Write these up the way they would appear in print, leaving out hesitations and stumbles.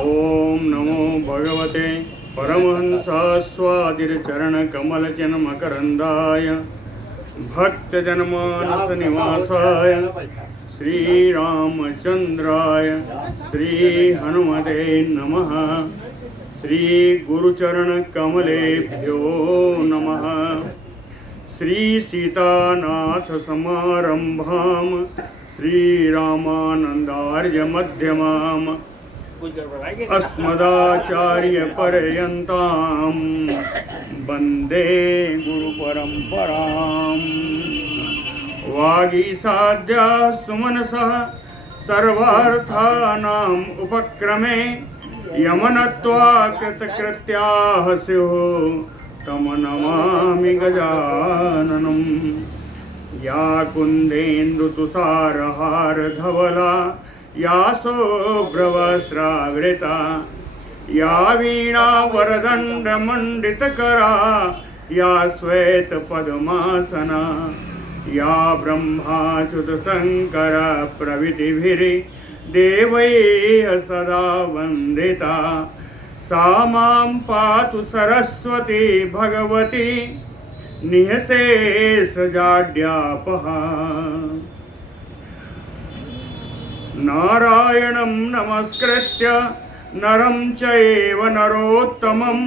ओम नमो भगवते परमहंसास्वादिरचरणकमलचिन्मकरन्दाय भक्तजनमानसनिवासाय श्रीरामचन्द्राय श्रीहनुमते नमः। श्रीगुरुचरणकमलेभ्यो नमः। श्रीसीतानाथसमारम्भां श्रीरामानन्दार्यमध्यमाम् अस्मदाचार्यपर्यन्तां वन्दे गुरुपरम्पराम्। वागीसाद्याः सुमनसः सर्वार्थानाम् उपक्रमे यमनत्वा कृतकृत्याः स्युः तं नमामि गजाननम्। या कुन्देन्दुतुषारहारधवला या शुभ्रवस्त्रावृता या वीणावरदण्डमण्डितकरा या श्वेतपद्मासना या ब्रह्माच्युतशङ्करप्रभृतिभिर्देवैः सदा वन्दिता सा मां पातु सरस्वती भगवती निःशेषजाड्यापहा। नारायणं नमस्कृत्य नरं चैव नरोत्तमं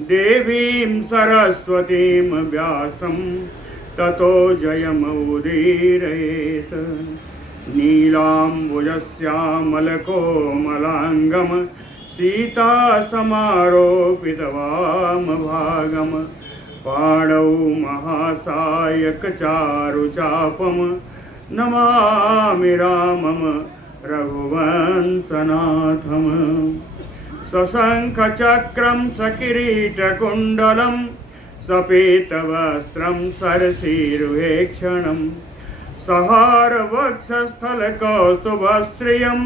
देवीं सरस्वतीं व्यासं ततो जयमुदीरयेत्। नीलाम्बुजश्यामलकोमलाङ्गं सीतासमारोपितवामभागं पाणौ महासायकचारुचापं नमामि रामं रघुवंशनाथम्। सशङ्खचक्रं सकिरीटकुण्डलं सपीतवस्त्रं सरसीरुहेक्षणं सहारवक्षस्थलकौस्तुभश्रियं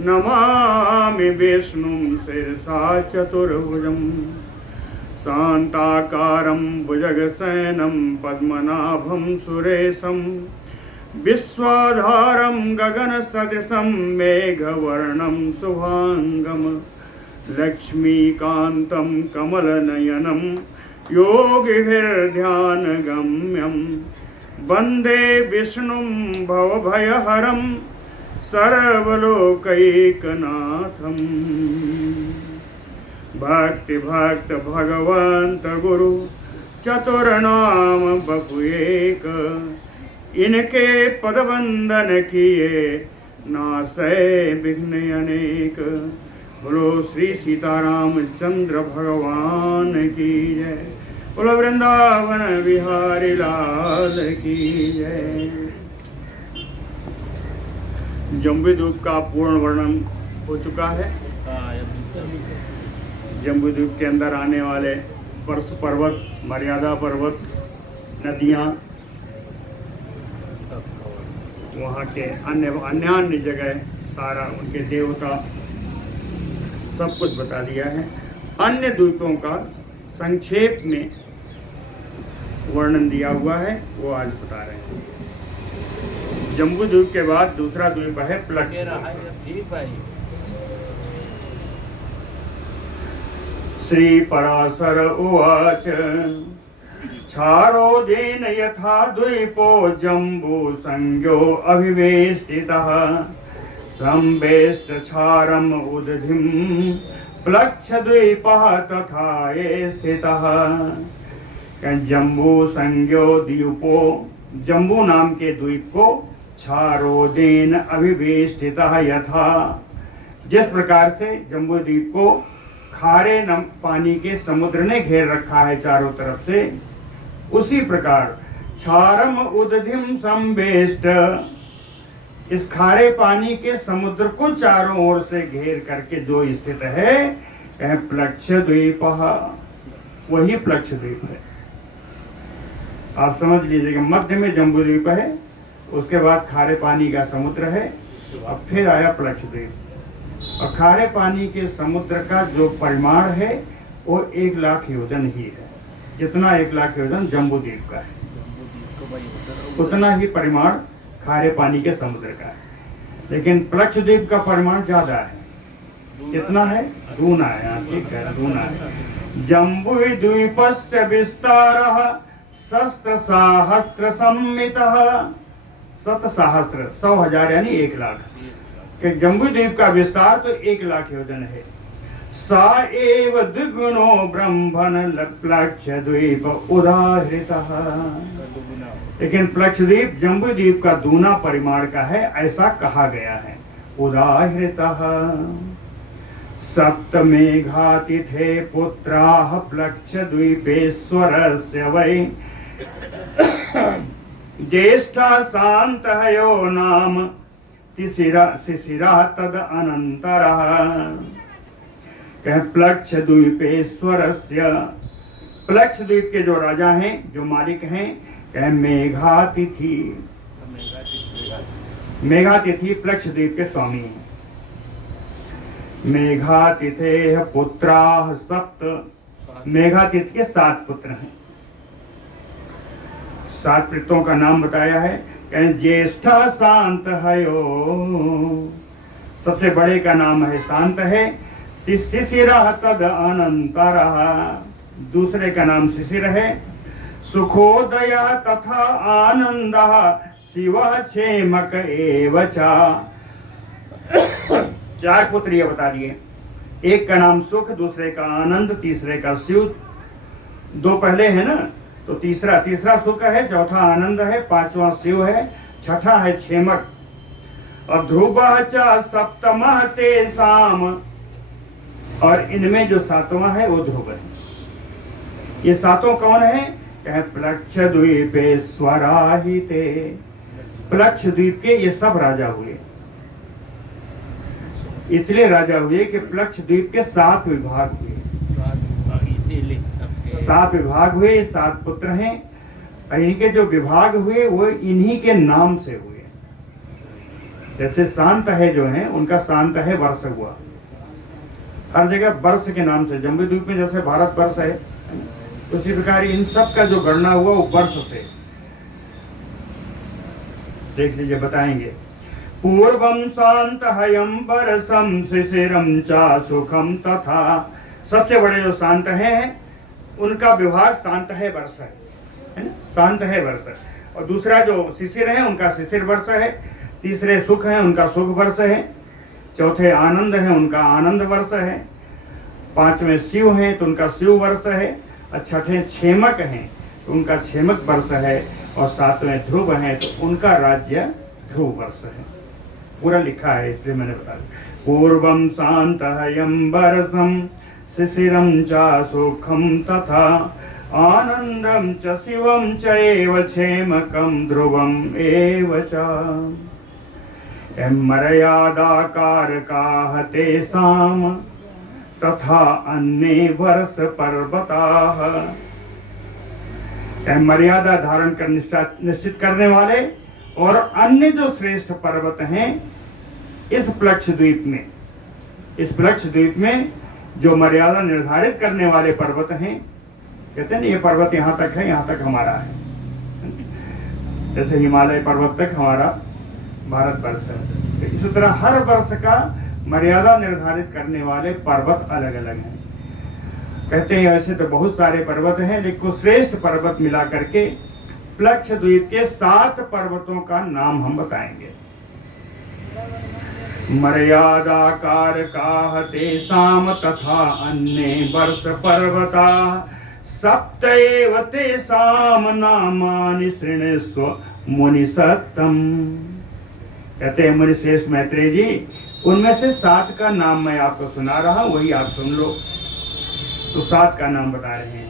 नमामि विष्णुं शिरसा चतुर्भुजम्। शान्ताकारं भुजगशयनं पद्मनाभं सुरेशं विश्वाधारं गगनसदृशं मेघवर्णं शुभांगं लक्ष्मीकान्तं कमलनयनं योगिभिर्ध्यानगम्यं वन्दे विष्णुं भवभयहरं सर्वलोकैकनाथम्। भक्ति भक्त भगवंत गुरु चतुर्नाम बपुएक इनके पदवंदन किए नासै विघ्न अनेक। बोलो श्री सीतारामचंद्र भगवान की जय। बोलो वृंदावन बिहारी लाल की जय। जम्बूद्वीप का पूर्ण वर्णन हो चुका है। जम्बूद्वीप के अंदर आने वाले परस पर्वत, मर्यादा पर्वत, नदियाँ, वहाँ के अन्य जगह सारा उनके देवता सब कुछ बता दिया है। अन्य द्वीपों का संक्षेप में वर्णन दिया हुआ है, वो आज बता रहे हैं। जम्बूद्वीप के बाद दूसरा द्वीप है प्लक्षद्वीप। श्री पराशर उवाच क्षारोदेन यथा द्वीपो जम्बू संज्ञो अभिवेष्टितः संवेष्टक्षारम् उदधिं प्लक्षद्वीपः तथा ये स्थितः। जम्बू संज्ञो द्वीपो, जम्बू नाम के द्वीप को क्षारोदेन अभिवेष्टितः यथा, जिस प्रकार से जम्बू द्वीप को खारे पानी के समुद्र ने घेर रखा है चारों तरफ से, उसी प्रकार क्षारम उदधिम संवेष्ट, इस खारे पानी के समुद्र को चारों ओर से घेर करके जो स्थित है प्लक्षद्वीप, वही प्लक्षद्वीप है। आप समझ लीजिएगा, मध्य में जम्बूद्वीप है, उसके बाद खारे पानी का समुद्र है, अब फिर आया प्लक्षद्वीप। और खारे पानी के समुद्र का जो परिमाण है वो 1,00,000 योजन ही है। जितना 1,00,000 योजन जम्बूद्वीप का है, उतना ही परिमाण खारे पानी के समुद्र का है। लेकिन प्लक्षद्वीप का परिमाण ज़्यादा है, कितना है? दूना है, हाँ ठीक है, दूना है। जम्बू द्वीपस्य विस्तारः शस्त्र सहस्त्र सम्मितः। शत सहस्त्र 100,000 यानी 1,00,000 कि जम्बू द्वीप का विस्तार तो 1,00,000 योजन है। सा एव द्विगुणो ब्रह्मण प्लक्ष द्वीप उदाहृतः। लेकिन प्लक्ष द्वीप जम्बू द्वीप का दूना परिमाण का है, ऐसा कहा गया है। उदाहृतः सप्तमेघातिथे पुत्राः प्लक्ष द्वीपेश्वरस्य वै ज्येष्ठा शान्तयो नाम शिशिरा तद अनंतरः। प्लक्ष द्वीपेश्वरस्य, प्लक्ष द्वीप के जो राजा हैं, जो मालिक हैं, कह मेघातिथि। मेघातिथि प्लक्ष द्वीप के स्वामी हैं। मेघातिथे पुत्राः सप्त, मेघातिथि के 7 पुत्र हैं। 7 पुत्रों का नाम बताया है। ज्येष्ठ शांत हयो, सबसे बड़े का नाम है शांत है। शिशिर तद अनंतरः, दूसरे का नाम शिशिर है। सुखोदय तथा आनंद शिव क्षेमक एव च। 4 पुत्र ये बता दिए। एक का नाम सुख, दूसरे का आनंद, तीसरे का शिव। 2 पहले है ना, तो तीसरा सुख है, चौथा आनंद है, 5वां शिव है, छठा है क्षेमक। और ध्रुव च सप्तमः तेषाम, और इनमें जो 7वां है वो ध्रुव है। ये 7 कौन है? प्लक्ष द्वीपेश्वराहिते, प्लक्ष द्वीप के ये सब राजा हुए। इसलिए राजा हुए कि प्लक्ष द्वीप के 7 विभाग हुए। 7 विभाग हुए, 7 पुत्र हैं। इनके जो विभाग हुए वो इन्हीं के नाम से हुए। जैसे शांत है जो है, उनका शांत है वर्ष हुआ, हर जगह वर्ष के नाम से। जम्बू द्वीप में जैसे भारत वर्ष है, उसी प्रकार इन सब का जो गणना हुआ वो वर्ष से। देख लीजिए, बताएंगे। पूर्वम शांत हयम वर्षम शिशिरम चा सुखम तथा। सबसे बड़े जो शांत हैं उनका विभाग शांत है वर्ष है ना, शांत है वर्ष। और दूसरा जो शिशिर है उनका शिशिर वर्ष है। तीसरे सुख है, उनका सुख वर्ष है। चौथे आनंद है, उनका आनंद वर्ष है। 5वें शिव हैं तो उनका शिव वर्ष है। और 6ठे क्षेमक हैं तो उनका क्षेमक वर्ष है। और 7वें ध्रुव हैं तो उनका राज्य ध्रुव वर्ष है। पूरा लिखा है, इसलिए मैंने बता दिया। पूर्वम शांत हयम वर्षम शिशिरम च सुखम तथा आनंदम च शिवम च एव क्षेमकम ध्रुवम एव च। मर्यादाकारकाः तेषां तथा अन्ये वर्ष पर्वताः। मर्यादा धारण कर निश्चित करने वाले और अन्य जो श्रेष्ठ पर्वत हैं इस प्लक्ष द्वीप में, इस प्लक्ष द्वीप में जो मर्यादा निर्धारित करने वाले पर्वत हैं, कहते हैं ना ये पर्वत यहाँ तक है, यहाँ तक हमारा है। जैसे हिमालय पर्वत तक हमारा भारतवर्ष है, तो इसी तरह हर वर्ष का मर्यादा निर्धारित करने वाले पर्वत अलग अलग हैं। कहते हैं ऐसे तो बहुत सारे पर्वत हैं, लेकिन कुछ श्रेष्ठ पर्वत मिला करके प्लक्ष द्वीप के 7 पर्वतों का नाम हम बताएंगे। मर्यादाकारकाः तेषां तथा अन्ये वर्ष पर्वता सप्त एव तेषां नामानि शृणुष्व मुनिसत्तम। कहते हैं मुनि श्रेष्ठ मैत्रेय जी, उनमें से 7 का नाम मैं आपको सुना रहा हूं, वही आप सुन लो। तो 7 का नाम बता रहे हैं।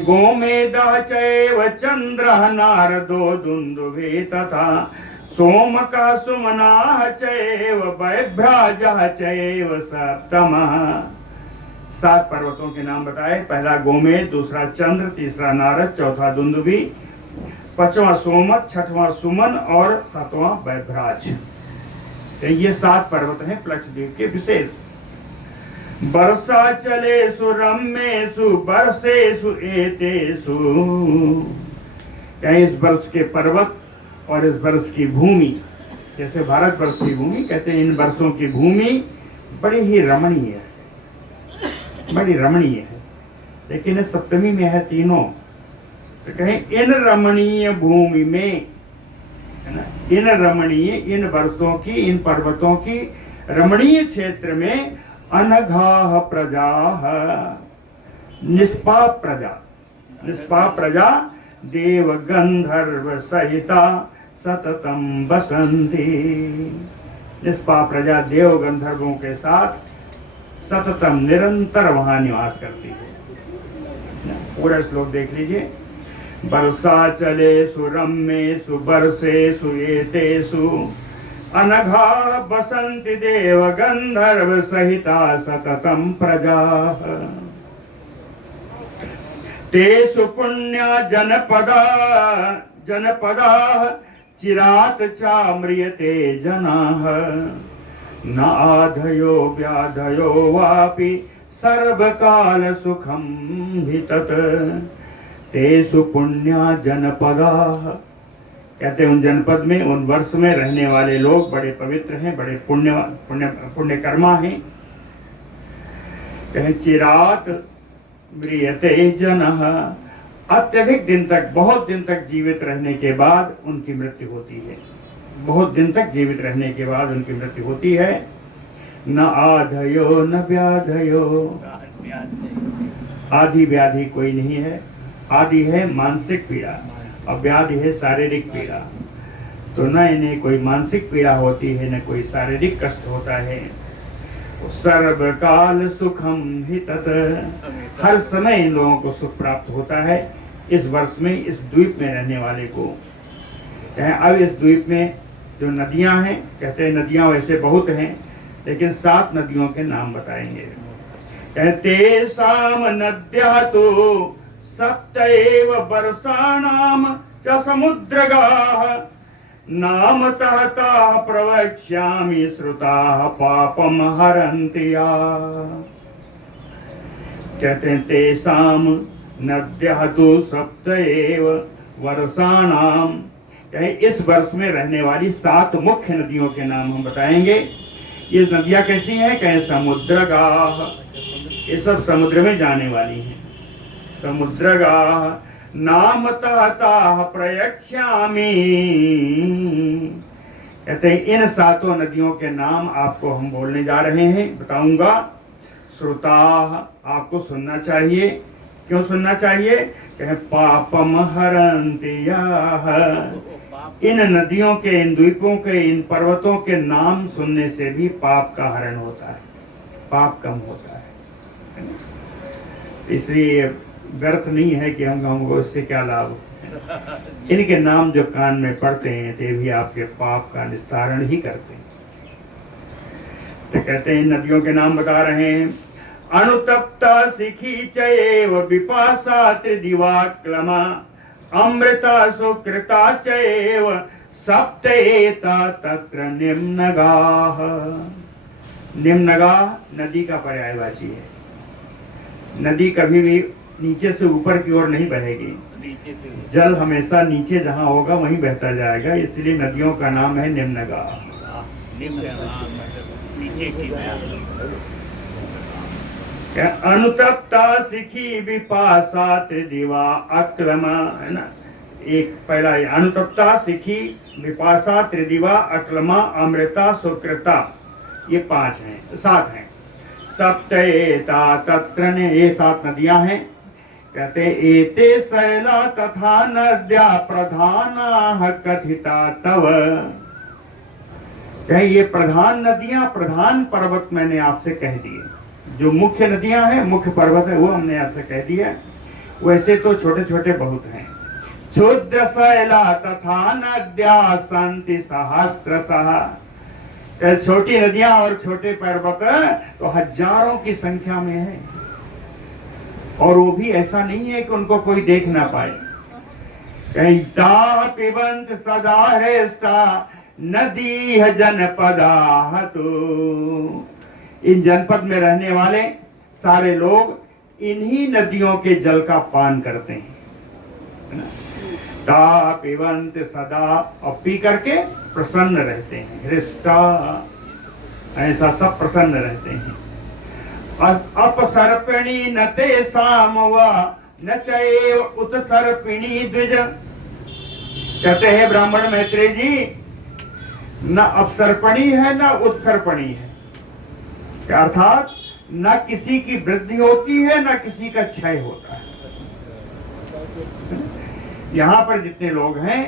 गोमेदः चैव चंद्रः नारदो दुंदुभि तथा सोमकः सुमनाः चैव वैभ्राजः चैव सप्तमः। 7 पर्वतों के नाम बताए। पहला गोमेद, दूसरा चंद्र, तीसरा नारद, चौथा दुंदुभि, 5वां सोमक, 6वां सुमन और 7वां वैभ्राज। ये 7 पर्वत हैं प्लक्ष द्वीप के विशेष। वर्षा चलेषु रम्येषु वर्षेषु एतेषु। इस वर्ष के पर्वत और इस वर्ष की भूमि, जैसे भारत वर्ष की भूमि, कहते हैं इन वर्षों की भूमि बड़ी ही रमणीय है, बड़ी रमणीय है। लेकिन सप्तमी में है तीनों, तो कहें इन रमणीय भूमि में, है ना, इन रमणीय, इन वर्षों की, इन पर्वतों की रमणीय क्षेत्र में अनघाह प्रजा, निष्पाप प्रजा, निष्पाप प्रजा देव गंधर्व सहिता सततम बसंती। निष्पाप प्रजा देव गंधर्वों के साथ सततम निरंतर वहां निवास करती है। पूरा श्लोक देख लीजिए। वर्षा चले सुरम्ये सुबरसे सुएतेषु अनघा बसंति देव गंधर्व सहिता सततम प्रजा। तेषु पुण्या जनपदा जनपदा चिरात चाम्रियते जनाः न आधयो व्याधयो वापि सर्वकाल सुखम भितत। तेषु पुण्या जनपदा, कहते हैं उन जनपद में, उन वर्ष में रहने वाले लोग बड़े पवित्र हैं, बड़े पुण्यकर्मा हैं। कहें चिरात म्रियते जनः, अत्यधिक दिन तक, बहुत दिन तक जीवित रहने के बाद उनकी मृत्यु होती है। बहुत दिन तक जीवित रहने के बाद उनकी मृत्यु होती है। न आधयो न व्याधयो, आदि व्याधि कोई नहीं है। आदि है मानसिक पीड़ा और व्याधि है शारीरिक पीड़ा। तो न इन्हें कोई मानसिक पीड़ा होती है, न कोई शारीरिक कष्ट होता है। सर्वकाल सुखम ही तत, हर समय इन लोगों को सुख प्राप्त होता है। इस वर्ष में इस द्वीप में रहने वाले को। अब इस द्वीप में जो नदियां हैं, कहते हैं नदियां वैसे बहुत हैं, लेकिन 7 नदियों के नाम बताएंगे। कहते साम नद्या तो सप्तैव वर्षाणाम च समुद्रगाः नाम तहता प्रवक्ष्यामि श्रुताः पापम हरन्ति या। कहते हैं तेषाम नद्यः तु सप्तैव वर्षाणाम, इस वर्ष में रहने वाली 7 मुख्य नदियों के नाम हम बताएंगे। ये नदियां कैसी हैं? कहें समुद्रगाः, ये सब समुद्र में जाने वाली हैं। समुद्रगाः नाम तहता प्रयक्ष्यामि, कहते हैं इन 7 नदियों के नाम आपको हम बोलने जा रहे हैं, बताऊंगा। श्रुता, आपको सुनना चाहिए। क्यों सुनना चाहिए? कहे पापम हरन्ति याः, इन नदियों के, इन द्वीपों के, इन पर्वतों के नाम सुनने से भी पाप का हरण होता है, पाप कम होता है। इसलिए व्यर्थ नहीं है कि हम कहूँगा इससे क्या लाभ। इनके नाम जो कान में पड़ते हैं ते भी आपके पाप का निस्तारण ही करते हैं। तो कहते हैं इन नदियों के नाम बता रहे हैं। अनुतप्ता शिखी चैव विपाशा त्रिदिवाक्लमा अमृता सुकृता चैव सप्तेता तत्र निम्नगाः। निम्नगाः नदी का पर्यायवाची है। नदी कभी भी नीचे से ऊपर की ओर नहीं बहेगी, जल हमेशा नीचे जहाँ होगा वहीं बहता जाएगा, इसलिए नदियों का नाम है निम्नगाः। अनुतप्ता शिखी विपाशा त्रिदिवा अक्लमा, है ना। एक पहला है अनुतप्ता शिखी विपाशा त्रिदिवा अक्लमा अमृता सुकृता, ये 5 हैं, 7 हैं। सप्तेता तत्र ने, ये 7 नदियां हैं। कहते एते शैला तथा नद्या प्रधाना कथिता तव, ये प्रधान नदियां, प्रधान पर्वत मैंने आपसे कह दिए। जो मुख्य नदियां हैं, मुख्य पर्वत है, वो हमने आपसे कह दिया। वैसे तो छोटे छोटे बहुत हैं। क्षुद्र शैला तथा नद्या सन्ति सहस्रशः, छोटी नदियां और छोटे पर्वत तो हजारों की संख्या में है। और वो भी ऐसा नहीं है कि उनको कोई देख ना पाए। कहीं पिबंत सदा हृष्टा नदी है जनपदा, तो इन जनपद में रहने वाले सारे लोग इन्हीं नदियों के जल का पान करते हैं। ता पिबंत सदा, और पी करके प्रसन्न रहते हैं। हृष्टा, ऐसा सब प्रसन्न रहते हैं। अपसर्पिणी न ते सामवा न चैव उत्सर्पिणी द्विज। कहते हैं ब्राह्मण मैत्रेय जी, न अपसर्पणी है न उत्सर्पणी है, अर्थात न किसी की वृद्धि होती है न किसी का क्षय होता है। यहाँ पर जितने लोग हैं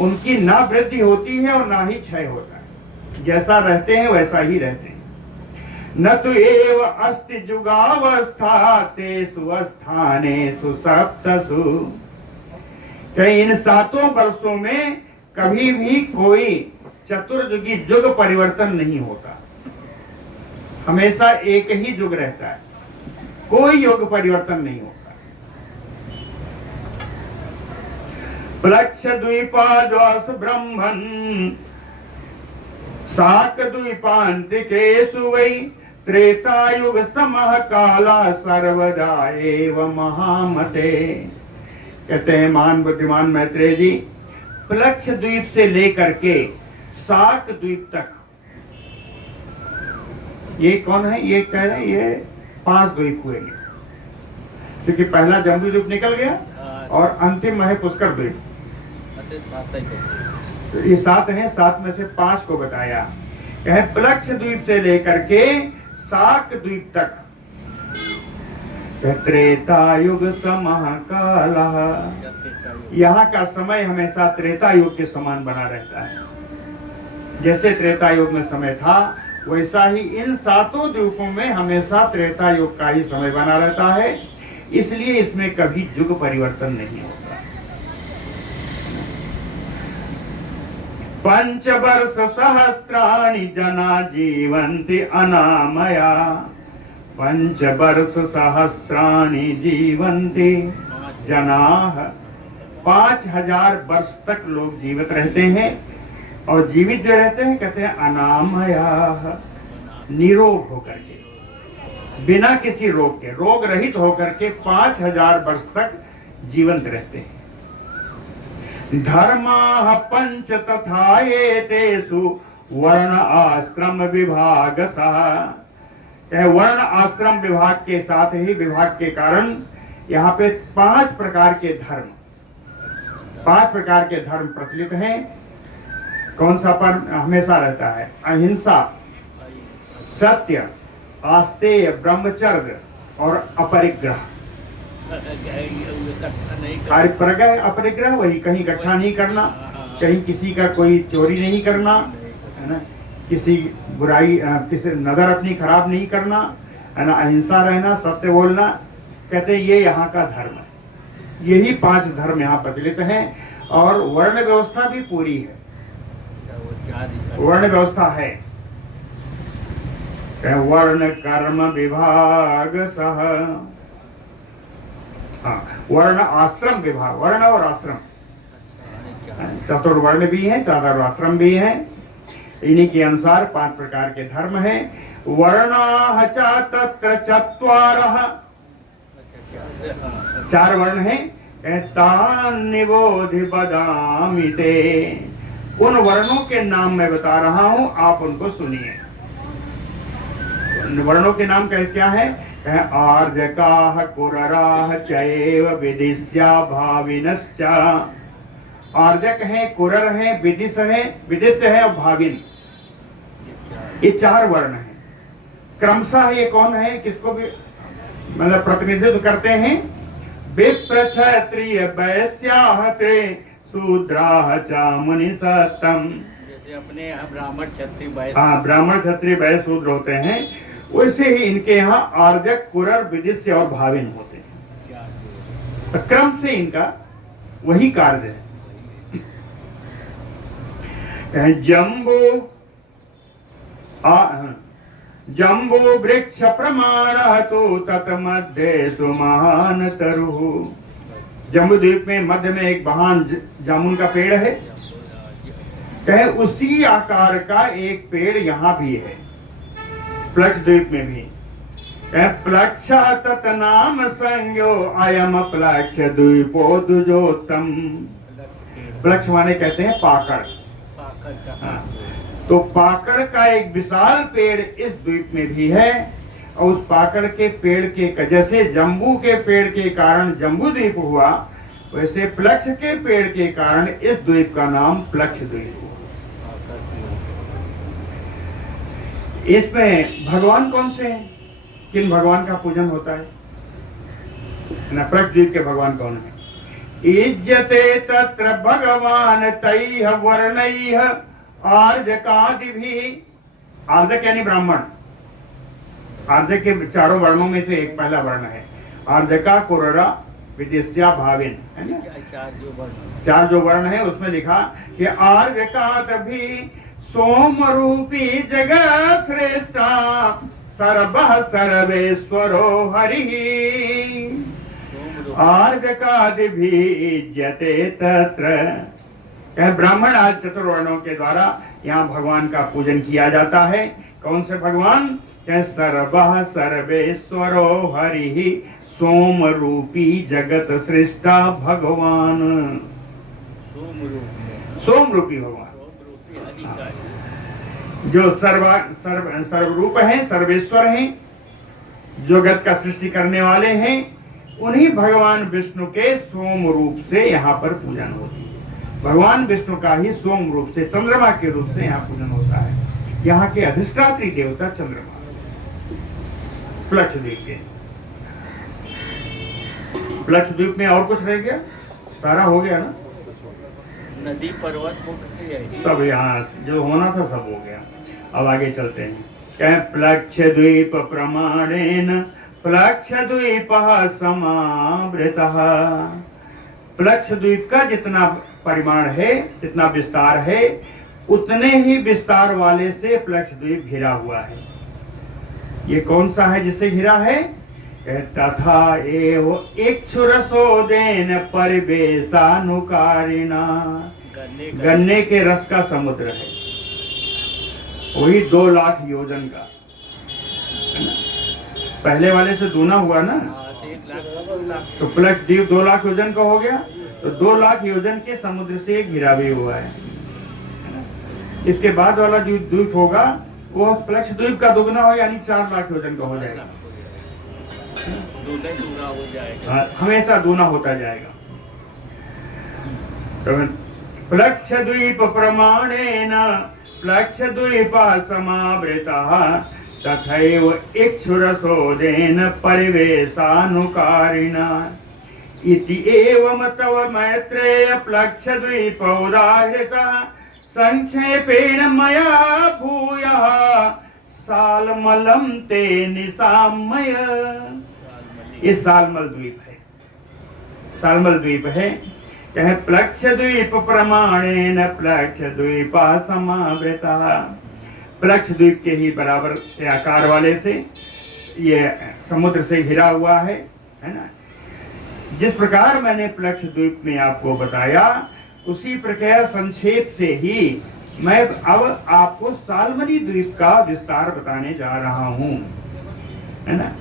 उनकी ना वृद्धि होती है और ना ही क्षय होता है, जैसा रहते हैं वैसा ही रहते हैं। न तो एव अस्ति जुगावस्था तेषु स्थानेषु सप्तसु। कहीं इन 7 वर्षों में कभी भी कोई चतुर्युगी युग परिवर्तन नहीं होता, हमेशा एक ही युग रहता है, कोई युग परिवर्तन नहीं होता। प्लक्ष द्वीपाद्वास ब्रह्मन् शाक द्वीपान्तिकेषु वै त्रेतायुग समः काला सर्वदा एव महामते। कहते हैं महान बुद्धिमान मैत्रेय जी, प्लक्ष द्वीप से लेकर के शाक द्वीप तक, ये कौन है? ये कह रहे हैं ये 5 द्वीप हुए, क्योंकि पहला जम्बू द्वीप निकल गया और अंतिम है पुष्कर द्वीप, तो ये 7 हैं, 7 में से 5 को बताया। कहे प्लक्ष द्वीप से लेकर के शाक द्वीप तक त्रेता युग समः कालः, यहाँ का समय हमेशा त्रेता युग के समान बना रहता है। जैसे त्रेता युग में समय था वैसा ही इन 7 द्वीपों में हमेशा त्रेता युग का ही समय बना रहता है, इसलिए इसमें कभी युग परिवर्तन नहीं होता। 5 वर्ष सहस्राणि जना जीवन्ति अनामया। 5 वर्ष सहस्राणि जीवन्ति जनाः। 5000 वर्ष तक लोग जीवित रहते हैं, और जीवित जो रहते हैं कहते हैं अनामया, निरोग होकर के, बिना किसी रोग के, रोग रहित होकर के 5000 वर्ष तक जीवंत रहते हैं। धर्माः 5 तथा एतेषु वर्ण आश्रम विभागसः। वर्ण आश्रम विभाग के साथ ही विभाग के कारण यहाँ पे 5 प्रकार के धर्म, 5 प्रकार के धर्म प्रचलित हैं। कौन सा पर हमेशा रहता है? अहिंसा, सत्य, आस्तेय, ब्रह्मचर्य और अपरिग्रह। अपरिग्रह वही, कहीं इकट्ठा नहीं करना, कहीं किसी का कोई चोरी नहीं करना, है ना, किसी बुराई, किसी नजर अपनी खराब नहीं करना, है ना, अहिंसा रहना, सत्य बोलना। कहते हैं ये यहाँ का धर्म है। यही 5 धर्म यहाँ प्रचलित हैं, और वर्ण व्यवस्था भी पूरी है, वर्ण व्यवस्था है। वर्ण कर्म विभाग सह, हाँ, वर्ण आश्रम विभाग, वर्ण और आश्रम, चतुर्वर्ण भी हैं, चातुर्आश्रम भी हैं। इन्हीं के अनुसार 5 प्रकार के धर्म हैं। वर्णाः च तत्र चत्वारः, 4 वर्ण हैं। तान् निबोधि वदामि ते, उन वर्णों के नाम मैं बता रहा हूं, आप उनको सुनिए। वर्णों के नाम क्या है? आर्जकाः कुरराः चैव विदिश्या भाविनश्च। आर्जक हैं, कुरर हैं, विदिश्य है और भाविन, ये 4 वर्ण हैं। क्रमशः ये कौन है, किसको भी मतलब प्रतिनिधित्व करते हैं? विप्र क्षत्रिय वैश्याः ते शूद्राः च मुनिसत्तम। जैसे अपने यहाँ ब्राह्मण क्षत्रिय वैश्य, हाँ, ब्राह्मण क्षत्रिय वैश्य शूद्र होते हैं, वैसे ही इनके यहाँ आर्जक, कुरर, विदिश्य और भाविन होते हैं। तो क्रम से इनका वही कार्य है। जम्बो वृक्ष प्रमाण तो तत्मध्ये सुमान तरु। जम्बू द्वीप में मध्य में एक महान जामुन का पेड़ है। कहे उसी आकार का एक पेड़ यहाँ भी है, प्लक्ष द्वीप में भी। प्लक्ष तत्नाम संज्ञो अयम प्लक्ष द्वीपो द्विजोत्तम। प्लक्ष माने कहते हैं पाकड़। हाँ, तो पाकड़ का एक विशाल पेड़ इस द्वीप में भी है, और उस पाकड़ के पेड़ के जैसे जम्बू के पेड़ के कारण जम्बू द्वीप हुआ, वैसे प्लक्ष के पेड़ के कारण इस द्वीप का नाम प्लक्ष द्वीप हुआ। इसमें भगवान कौन से हैं, किन भगवान का पूजन होता है ना? प्लक्ष द्वीप के भगवान कौन है? इज्जते तत्र भगवान तैह वर्णैह आर्जकादिभिः। आर्जक यानी ब्राह्मण। आर्जक के चारों वर्णों में से एक पहला वर्ण है आर्जका कुररा विदेश्या भाविन, है ना? चार जो वर्ण है उसमें लिखा कि आर्जकात भी सोम रूपी जगत श्रेष्ठा सर्वः सर्वेश्वरो हरिः आर्जकादि भी इज्जते तत्र। ब्राह्मण आज चतुर्वर्णों के द्वारा यहाँ भगवान का पूजन किया जाता है। कौन से भगवान? सर्वः सर्वेश्वरो हरिः सोम रूपी जगत सृष्टा भगवान। सोम रूपी भगवान जो सर्वरूप हैं, सर्वेश्वर हैं, जगत का सृष्टि करने वाले हैं, उन्हीं भगवान विष्णु के सोम रूप से यहाँ पर पूजन होती है। भगवान विष्णु का ही सोम रूप से, चंद्रमा के रूप से यहाँ पूजन होता है। यहाँ के अधिष्ठात्री देवता चंद्रमा। प्लक्ष द्वीप के प्लक्ष द्वीप में और कुछ रह गया? सारा हो गया ना? नदी पर्वत सब यहाँ जो होना था सब हो गया। अब आगे चलते हैं। क्या? प्लक्ष द्वीप प्रमाणेन प्लक्ष द्वीप समावृतः। प्लक्ष द्वीप का जितना परिमाण है, जितना विस्तार है, उतने ही विस्तार वाले से प्लक्ष द्वीप घिरा हुआ है। ये कौन सा है जिससे घिरा है? तथा एव इक्षुरसोदेन परिवेशानुकारिणा। गन्ने के रस का समुद्र है, वही 2 लाख योजन का। पहले वाले से दूना हुआ ना, तो प्लक्ष द्वीप 2 लाख योजन का हो गया, तो 2 लाख योजन के समुद्र से घिरा भी हुआ है। इसके बाद वाला जो द्वीप होगा वो प्लक्ष द्वीप का दुगना हो, यानी 4 लाख योजन का हो जाएगा। हमेशा दूना होता जाएगा। तो प्लक्ष द्वीप प्रमाणेन प्लक्ष द्वीप समावृतः तथैव इक्षुरसोदेन परिवेशानुकारिणा इति एवं तव मैत्रेय प्लक्ष द्वीप उदाहृतः संक्षेपेण मया भूयः सालमलम ते निसामय। ये सालमल द्वीप है, सालमल द्वीप है। कहे प्लक्ष द्वीप प्रमाणेन प्लक्ष द्वीप समावृतः। प्लक्ष द्वीप के ही बराबर के आकार वाले से ये समुद्र से घिरा हुआ है ना? जिस प्रकार मैंने प्लक्ष द्वीप में आपको बताया, उसी प्रकार संक्षेप से ही मैं अब आपको सालमली द्वीप का विस्तार बताने जा रहा हूँ, है ना?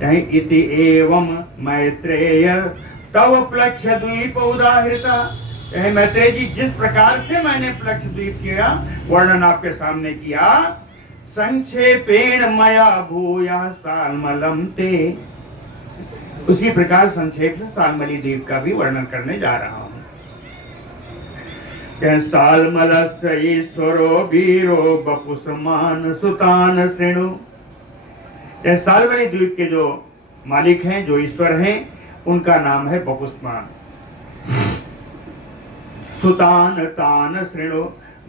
कहीं इति एवं मैत्रेय तव प्लक्ष द्वीप उदाहृता। मैत्रेय जी, जिस प्रकार से मैंने प्लक्ष द्वीप किया वर्णन आपके सामने किया, संक्षेपेण मया भूयः सालमलम ते, उसी प्रकार संक्षेप से सालमली द्वीप का भी वर्णन करने जा रहा हूँ। सालमलस्य ईश्वरो वीरो बपुष्मान सुतान श्रेणु। सालमली द्वीप के जो मालिक हैं, जो ईश्वर हैं, उनका नाम है बपुष्मान। सुतान तान श्रेणु।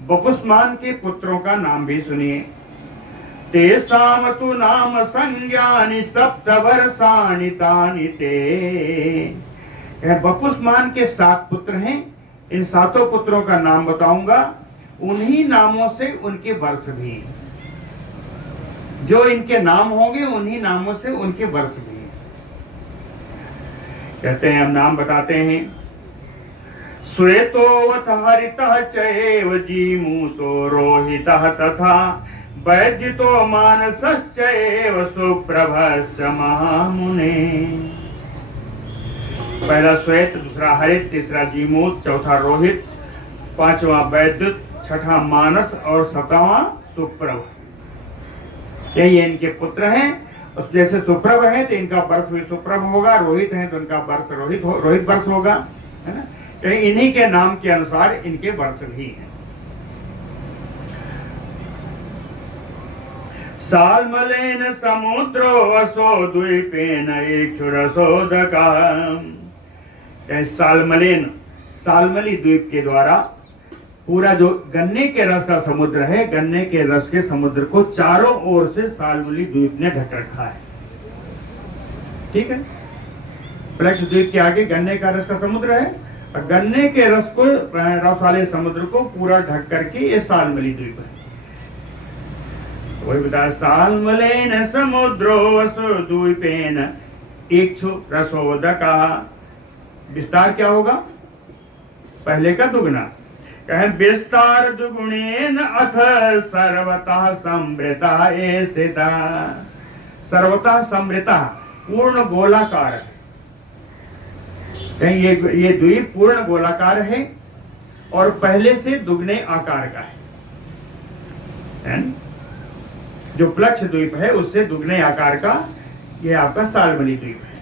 बपुष्मान के पुत्रों का नाम भी सुनिए। तेषां तु नाम संज्ञानि सप्त वर्षाणि तानि ते। बपुष्मान के 7 पुत्र हैं। इन 7 पुत्रों का नाम बताऊंगा, उन्हीं नामों से उनके वर्ष भी, जो इनके नाम होंगे उन्हीं नामों से उनके वर्ष भी। कहते हैं, हम नाम बताते हैं। श्वेतोवत हरितः चैव जीमूतो रोहितः तथा वैद्युतो मानसश्चैव सुप्रभस्य महामुने। पहला श्वेत, दूसरा हरित, तीसरा जीमूत, चौथा रोहित, 5वां वैद्युत, छठा मानस और सतवां सुप्रभ। यही इनके पुत्र हैं। उस जैसे सुप्रभ है तो इनका वर्ष भी सुप्रभ होगा, रोहित है तो इनका वर्ष रोहित वर्ष होगा, है ना। तो इन्हीं के नाम के अनुसार इनके वर्ष भी हैं। सालमलेन समुद्रो असो द्वीपेन इक्षुरसोदका। सालमली द्वीप के द्वारा पूरा जो गन्ने के रस का समुद्र है, गन्ने के रस के समुद्र को चारों ओर से सालमली द्वीप ने ढक रखा है। ठीक है, प्लक्ष द्वीप के आगे गन्ने का रस का समुद्र है और गन्ने के रस को रस वाले समुद्र को पूरा ढक करके ये सालमली द्वीप है। वही बता, सालमलेन समुद्रो द्वीपेन इक्षु रसोदका। विस्तार क्या होगा? पहले का दुगना। कहें विस्तार दुगुणेन अथ सर्वतः समृता स्थिता। सर्वतः समृता पूर्ण गोलाकार है। कहीं ये द्वीप पूर्ण गोलाकार है और पहले से दुगने आकार का है। जो प्लक्ष द्वीप है उससे दुगने आकार का ये आपका सालमली द्वीप है।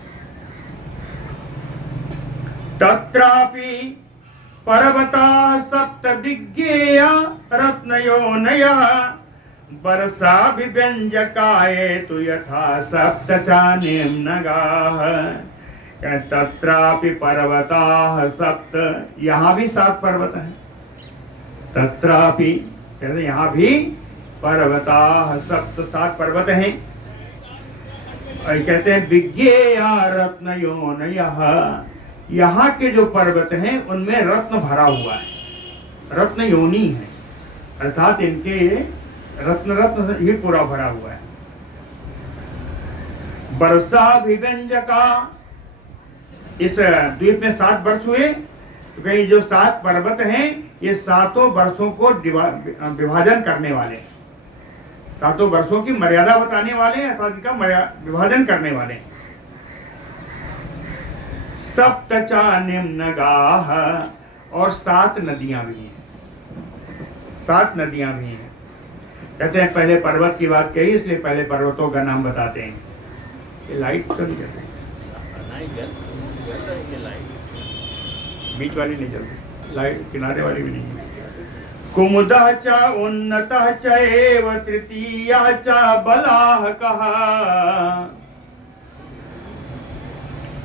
तत्रापि पर्वता सप्त दिग्गेया रत्नयोनयः वर्षाभिव्यञ्जकाय तु यथा सप्त चानिं नगाः। तत्रापि पर्वताः सप्त, यहाँ भी 7 पर्वत हैं। तत्रापि कहते यहाँ भी पर्वताः सप्त, 7 पर्वत हैं। और कहते हैं विज्ञेया रत्नयोनयः, यहाँ के जो पर्वत हैं उनमें रत्न भरा हुआ है, रत्न योनि है, अर्थात इनके रत्न ही पूरा भरा हुआ है। वर्षाभिव्यंजका, इस द्वीप में 7 वर्ष हुए तो कहीं जो 7 पर्वत हैं ये 7 वर्षों को विभाजन करने वाले, 7 वर्षों की मर्यादा बताने वाले हैं, अर्थात इनका विभाजन करने वाले हैं। सप्त चानिं नगाः, और 7 नदियां भी हैं, 7 नदियां भी हैं। कहते हैं पहले पर्वत की बात कही इसलिए पहले पर्वतों का नाम बताते हैं। ये लाइट तो नहीं चलती, बीच वाली नहीं चलती, लाइट किनारे वाली भी नहीं है। कुमुदः च उन्नतः च एव तृतीयः च बलाहकः।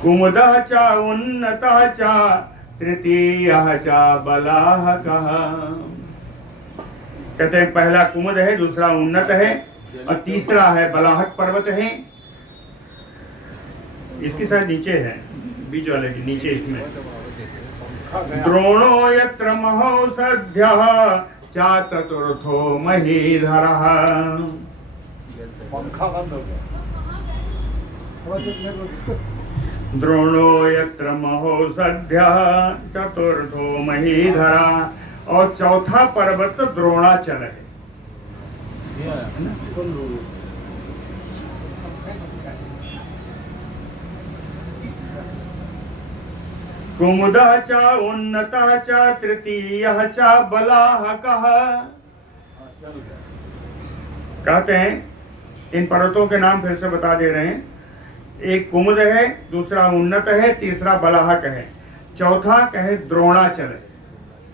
कुमुदः च उन्नतः च तृतीयः च बलाहकः। कहते हैं पहला कुमुद है, दूसरा उन्नत है और तीसरा है बलाहक पर्वत है। इसकी शायद नीचे है, बीच वाले के नीचे इसमें। द्रोणो यत्र महौषध्यः चातुर्थो महीधरः। द्रोणो यत्र महौषध्यः चतुर्थो महीधरः, और चौथा पर्वत द्रोणाचल है। कुमुदः च उन्नतः च तृतीयः च बलाहकः। कहते हैं इन पर्वतों के नाम फिर से बता दे रहे हैं। एक कुमुद है, दूसरा उन्नत है, तीसरा बलाहक है, चौथा कहे द्रोणाचल है,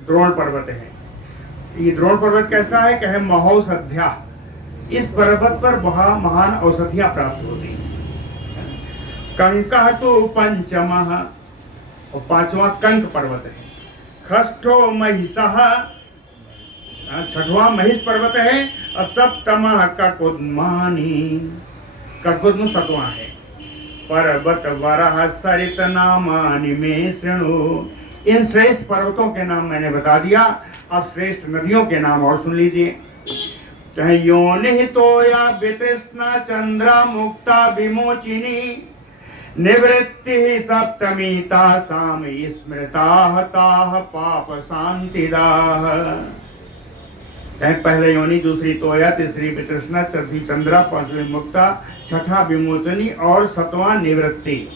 द्रोण पर्वत है। ये द्रोण पर्वत कैसा है? कहे महौषध्या, इस पर्वत पर बहुत महान औषधियां प्राप्त होती हैं। कंकः तु पंचमः, और 5वां कंक पर्वत है। खष्ठो महिषः, 6वां महिष पर्वत है। और सप्तमः ककुद्मानी, ककुद्म 7वां है। पर्वत वरः सरित नामानि मे शृणु। इन श्रेष्ठ पर्वतों के नाम मैंने बता दिया, अब श्रेष्ठ नदियों के नाम और सुन लीजिए। चाहे योनि तोया वितृष्णा चंद्रा मुक्ता विमोचिनी, निवृत्ति सप्तमी तासाम स्मृताः ताः पाप शांतिदाः। पहले योनि, दूसरी तोया, तीसरी वितृष्णा, चौथी चंद्रा, 5वीं मुक्ता, 6ठा विमोचनी और 7वां निवृत्ति।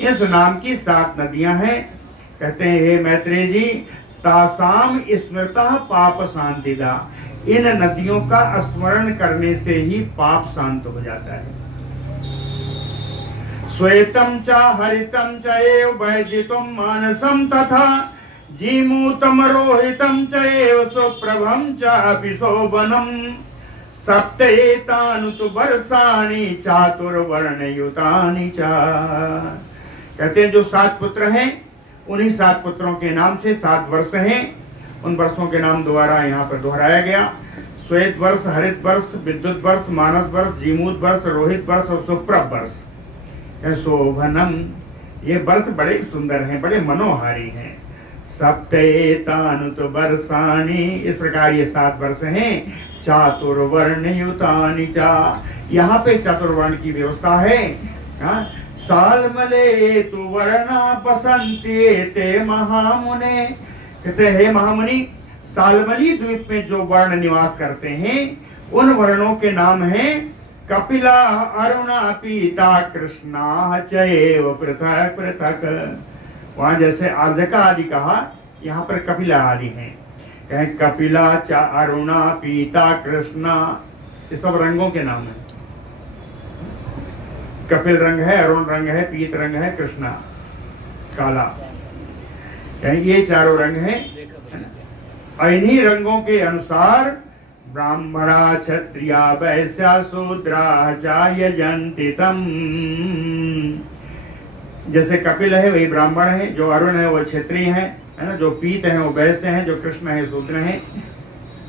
इस नाम की 7 नदियां हैं। कहते हैं हे मैत्रेय जी, तासाम स्मृतः पाप शांतिदा। इन नदियों का स्मरण करने से ही पाप शांत हो जाता है। श्वेतम च हरितम च एव वैदितम मानसम तथा जीमूतम रोहितम च एव सुप्रभम च अपि शोभनम सप्तेतानु तु वर्षाणि चातुर्वर्णयुतानि च। कहते हैं जो 7 पुत्र हैं, उन्हीं 7 पुत्रों के नाम से 7 वर्ष हैं। उन वर्षों के नाम दोबारा यहाँ पर दोहराया गया। श्वेत वर्ष, हरित वर्ष, विद्युत वर्ष, मानस वर्ष, जीमूत वर्ष, रोहित वर्ष और सुप्रभ वर्ष। शोभनम, ये वर्ष बड़े सुंदर हैं, बड़े मनोहारी हैं। सप्तेतानुत वर्षाणि, इस प्रकार ये 7 वर्ष हैं। चातुर्वर्ण युतानि चा, यहाँ पे चातुर्वर्ण की व्यवस्था है। सालमले तु वर्णा बसंते ते महामुने। कहते हैं महामुनि, सालमली द्वीप में जो वर्ण निवास करते हैं उन वर्णों के नाम हैं कपिला, अरुणा, पीता, कृष्णा चैव पृथक पृथक। वहां जैसे आर्जका आदि कहा, यहाँ पर कपिला आदि हैं। कहें कपिला च अरुणा पीता कृष्णा, ये सब रंगों के नाम है। कपिल रंग है, अरुण रंग है, पीत रंग है, कृष्णा काला, ये चारों रंग हैं। इन्हीं रंगों के अनुसार ब्राह्मणा क्षत्रिया वैश्या शूद्रा च यजन्ति तम। जैसे कपिल है वही ब्राह्मण है, जो अरुण है वो क्षत्रिय है ना, जो पीत है वो वैश्य है, जो कृष्ण है शूद्र है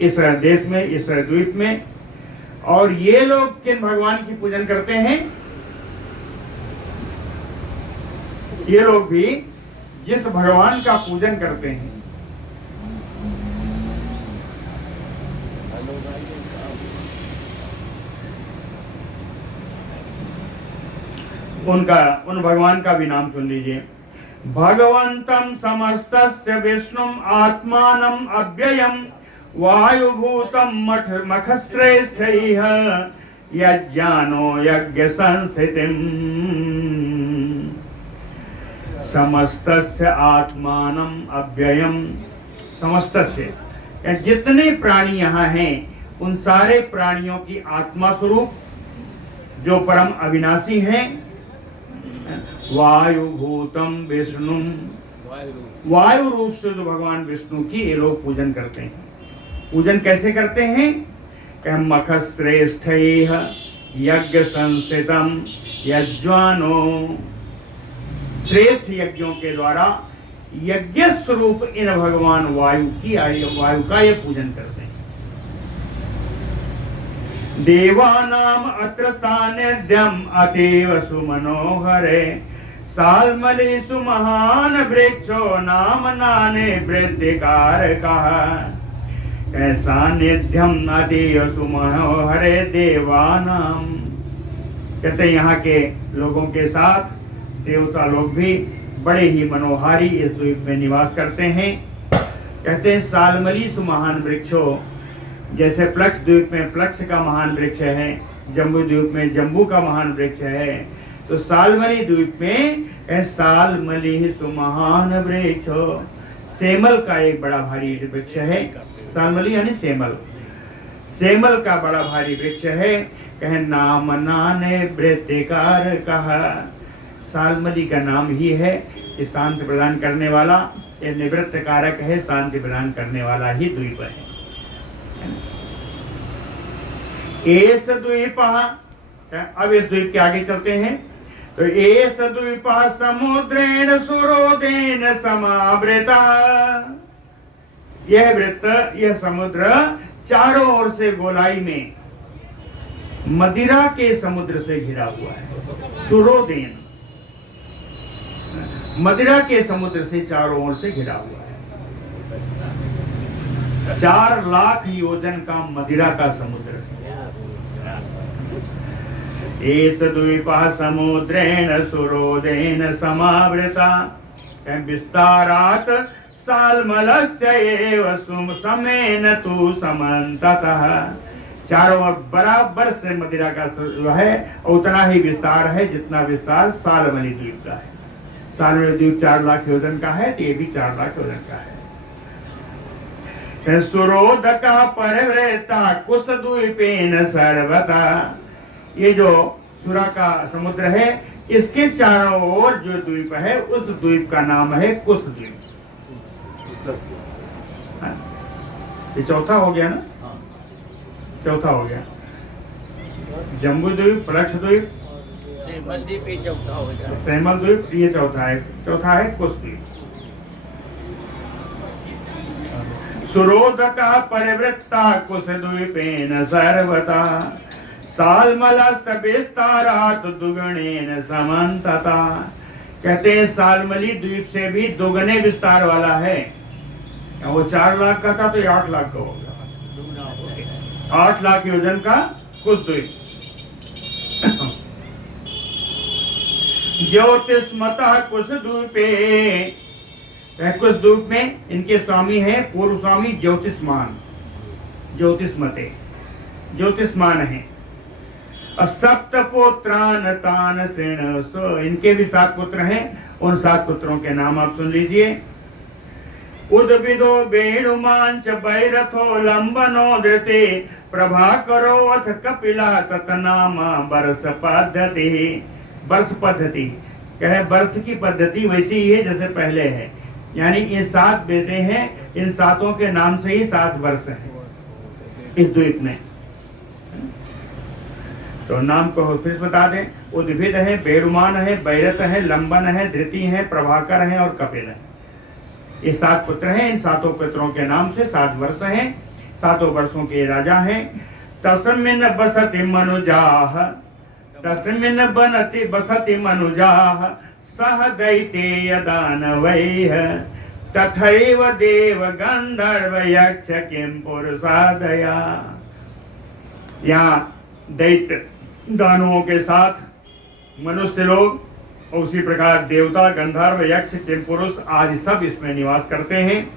इस देश में, इस द्वीप में। और ये लोग किन भगवान की पूजन करते हैं? ये लोग भी जिस भगवान का पूजन करते हैं, उन भगवान का भी नाम सुन लीजिए। भगवंतम समस्तस्य विष्णुम आत्मानम अव्ययम वायुभूतम मखश्रेष्ठैः यज्ञानो यज्ञ संस्थितिम। समस्तस्य आत्मानम अव्ययम, समस्तस्य जितने प्राणी यहाँ हैं उन सारे प्राणियों की आत्मा स्वरूप जो परम अविनाशी हैं। वायुभूतम विष्णु, वायु रूप से जो भगवान विष्णु की ये लोग पूजन करते हैं। पूजन कैसे करते हैं? कह मखश्रेष्ठैः यज्ञ संस्थितम यज्वानो, श्रेष्ठ यज्ञों के द्वारा यज्ञ स्वरूप इन भगवान वायु का ये पूजन करते हैं। देवानाम अत्र सानिध्यम अतीव सुमनोहरे सालमलीसु महान वृक्षो नाम नाने वृद्धिकार कहा। सानिध्यम अतीव सुमनोहरे देवानाम, कहते हैं यहाँ के लोगों के साथ देवता लोग भी बड़े ही मनोहारी इस द्वीप में निवास करते हैं। कहते हैं सालमलीसु महान वृक्षो, जैसे प्लक्ष द्वीप में प्लक्ष का महान वृक्ष है, जम्बू द्वीप में जम्बू का महान वृक्ष है, तो सालमली द्वीप में सालमली सुमहान वृक्ष, सेमल का एक बड़ा भारी वृक्ष है। सालमली यानी सेमल, सेमल का बड़ा भारी वृक्ष है। कहे नाम नाने वृत्तिकार कहा। सालमली का नाम ही है कि शांति प्रदान करने वाला, ये निवृत्त कारक है, शांति प्रदान करने वाला ही द्वीप है। एस द्वीप, अब इस द्वीप के आगे चलते हैं तो एस द्वीप समुद्रेण सुरोदेन समावृता। यह वृत्त, यह समुद्र चारों ओर से गोलाई में मदिरा के समुद्र से घिरा हुआ है। सुरोदेन, मदिरा के समुद्र से चारों ओर से घिरा हुआ है। 4 लाख योजन का मदिरा का समुद्र। एस द्वीपः समुद्रेण सुरोदेन समावृता विस्तारात् सालमलस्य एव समेन तु समन्ततः। चारों ओर बराबर से मदिरा का जो है उतना ही विस्तार है जितना विस्तार सालमली द्वीप का है। सालमली द्वीप 4 लाख योजन का है, तो ये भी 4 लाख योजन का है। सुरोदका परिवृता कुसद्वीपेन सर्वथा। ये जो सुरा का समुद्र है, इसके चारों ओर जो द्वीप है, उस द्वीप का नाम है कुसद्वीप। ये चौथा हो गया ना, चौथा हो गया। जम्बू द्वीप, पलक्ष द्वीप, सेमल द्वीप ये चौथा हो गया। सेमल द्वीप ये चौथा है। चौथा है कुसद्वीप। सुरोदका परिवृत्ता कुसद्वीपेन सर्वथा सालमलस्त विस्तारात दुगुणेन समन्तता। कहते हैं सालमली द्वीप से भी दुगने विस्तार वाला है। वो 4 लाख का था तो ये 8 लाख का होगा। 8 लाख योजन का कुसद्वीप। ज्योतिष्मतः कुसद्वीपे। कुसद्वीप में इनके स्वामी हैं पूर्व स्वामी ज्योतिष्मान, ज्योतिष्मते, ज्योतिष्मान है। सप्तपुत्रान तान श्रेण। सो इनके भी 7 पुत्र हैं। उन 7 पुत्रों के नाम आप सुन लीजिए। उद्भिदो वेणुमांच वैरथो लंबनो धृते प्रभाकरो अथ कपिला ततनामा वर्ष पद्धति। वर्ष पद्धति कहे वर्ष की पद्धति वैसी ही है जैसे पहले है, यानी ये 7 बेटे हैं, इन 7 के नाम से ही 7 वर्ष हैं इस द्वीप में। तो नाम को फिर बता दें। उद्भिद है, वेणुमान है, वैरथ है, लंबन है, धृति है, प्रभाकर है और कपिल है। ये 7 पुत्र हैं। इन 7 पुत्रों के नाम से 7 वर्ष हैं। 7 वर्षों के राजा हैं। तस्मिन् बसति मनुजाः, तस्मिन् बनति बसति मनुजाः सह दैतेय दानवैः तथैव देव गंधर्व यक्ष किं पुरुषादया। यहाँ दैत्य दानवों के साथ मनुष्य लोग, और उसी प्रकार देवता, गंधर्व, यक्ष, किम पुरुष आदि सब इसमें निवास करते हैं।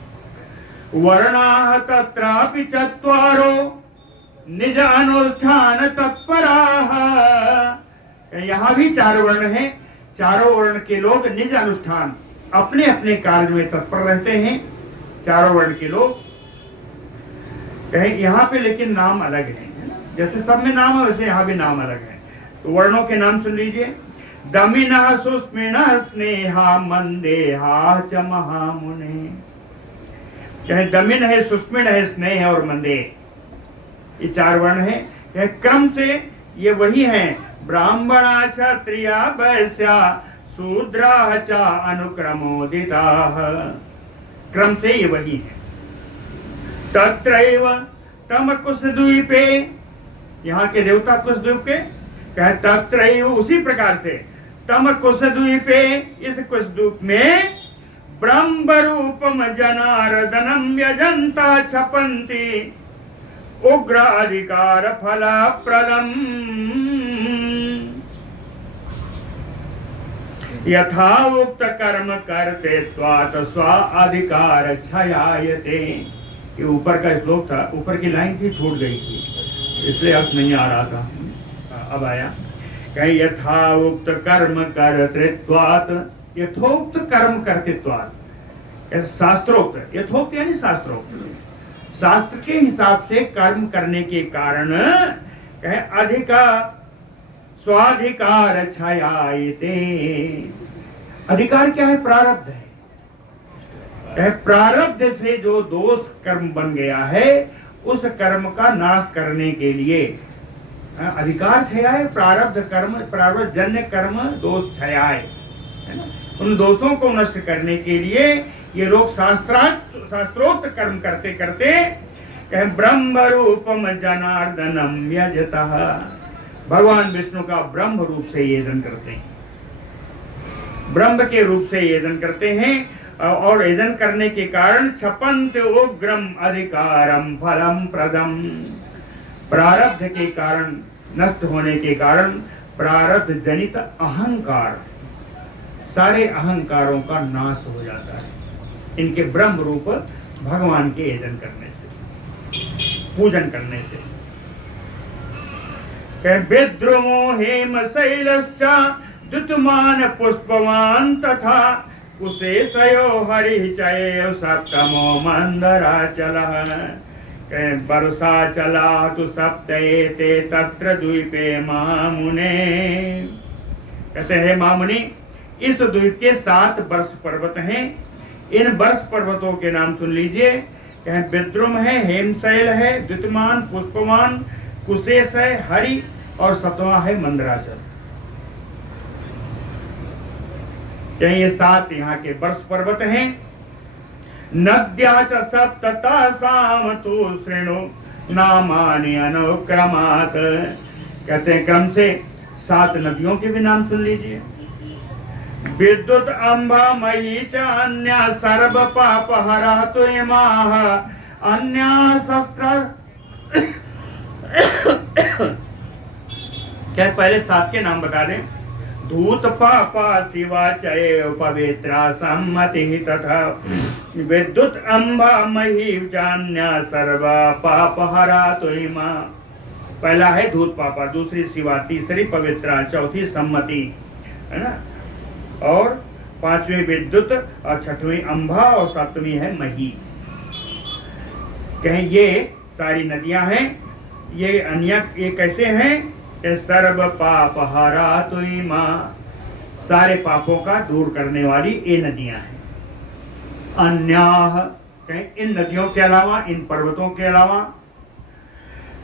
वर्णाः तत्रापि चत्वारो निज अनुष्ठान तत्पराः। यहाँ भी 4 वर्ण हैं। चारों वर्ण के लोग निज अनुष्ठान, अपने अपने कार्य में तत्पर रहते हैं। चारों वर्ण के लोग कहें यहाँ पे, लेकिन नाम अलग है। जैसे सब में नाम है वैसे यहाँ भी नाम अलग है। तो वर्णों के नाम सुन लीजिए। दमिनः सुस्मिनः स्नेहा मंदेहा च महामुने। चाहे दमिन है, सुस्मिन है, स्नेह है और मंदेह, ये 4 वर्ण है। क्रम से ये वही हैं। ब्राह्मणा क्षत्रिया वैश्या शूद्रा च अनुक्रमोदिताः। क्रम से ये वही है। तत्रैव तम कुसद्वीपे, यहाँ के देवता कुसद्वीप के कहे तत्रैव उसी प्रकार से तम कुसद्वीपे, इस कुसद्वीप में ब्रह्म रूपम जनार्दनम यजंता छपंती उग्र अधिकार फलप्रदम। यथा उक्त कर्म करते त्वात् स्व अधिकार क्षयायते। ये ऊपर का श्लोक था, ऊपर की लाइन थी, छूट गई थी, इसलिए अर्थ नहीं आ रहा था, अब आया। कहीं यथा उक्त कर्म कर्तृत्वात्, यथोक्त कर्म कर्तृत्वात्, शास्त्रोक्त, यथोक्त यानी शास्त्रोक्त, शास्त्र के हिसाब से कर्म करने के कारण कहे अधिकार स्वाधिकार छायायते। अधिकार क्या है? प्रारब्ध है। प्रारब्ध से जो दोष कर्म बन गया है उस कर्म का नाश करने के लिए अधिकार छायाए। प्रारब्ध कर्म, प्रारब्ध जन्य कर्म दोष छायाए, उन दोषों को नष्ट करने के लिए ये लोग शास्त्रोक्त कर्म करते करते कहे ब्रह्म रूपम जनार्दनम यजतः। भगवान विष्णु का ब्रह्म रूप से यजन करते हैं, ब्रह्म के रूप से यजन करते हैं और यजन करने के कारण छपंत उग्रम अधिकारम फलम प्रदम। प्रारब्ध के कारण नष्ट होने के कारण प्रारब्ध जनित अहंकार, सारे अहंकारों का नाश हो जाता है इनके ब्रह्म रूप भगवान के यजन करने से, पूजन करने से। विद्रुमो हेम शैलश्च द्युतमान पुष्पवान तथा कुशेशयो हरिचयो सप्तमो मंदराचलः। वर्षा चला तु सप्तएते तत्र द्वीपे मामुने। कहते हैं मामुनि, इस द्वीप के 7 वर्ष पर्वत हैं। इन वर्ष पर्वतों के नाम सुन लीजिए। विद्रुम है, हेमशैल है, द्युतिमान, पुष्पमान, कुशेश है, हरि और 7वां है मंदराचल। ये 7 यहाँ के वर्ष पर्वत हैं। नद्या च सप्ततासाम तु श्रेणु नामानि अनुक्रमात्। कहते हैं क्रम से 7 नदियों के भी नाम सुन लीजिए। विद्युत अम्बा मयी च अन्या सर्व पाप हरा तो इमाः अन्या शस्त्र। क्या पहले 7 के नाम बता दें। धूत पापा शिवा चय पवित्रा सम्मति तथा विद्युत अम्बा मही जान्या सर्व पाप हरा तो इमा। पहला है धूत पापा, दूसरी शिवा, तीसरी पवित्रा, चौथी सम्मति, है ना, और 5वीं विद्युत और 6वीं अम्बा और 7वीं है मही। कहें ये सारी नदियां हैं। ये अन्य ये कैसे हैं? सर्व पाप हरा तो माँ, सारे पापों का दूर करने वाली ये नदियां हैं। अन्याह, कहें इन नदियों के अलावा, इन पर्वतों के अलावा,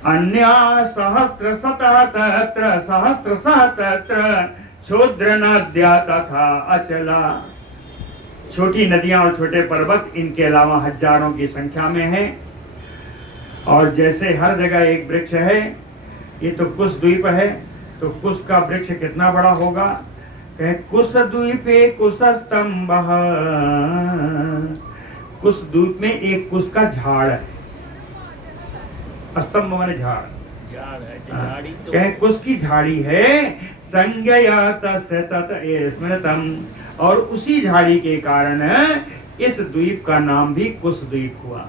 अन्या सहस्त्र सतः तत्र सहस्त्र सह तत्र क्षुद्र नद्या तथा अचला। छोटी नदियां और छोटे पर्वत इनके अलावा हजारों की संख्या में हैं। और जैसे हर जगह एक वृक्ष है, ये तो कुश द्वीप है, तो कुश का वृक्ष कितना बड़ा होगा? कहे कुश द्वीपे कुशस्तंभः। कुश द्वीप में एक कुश का झाड़ है। स्तंभ माने झाड़, कहे कुश की झाड़ी है। संज्ञया तस्य तत स्मृतम, और उसी झाड़ी के कारण इस द्वीप का नाम भी कुश द्वीप हुआ।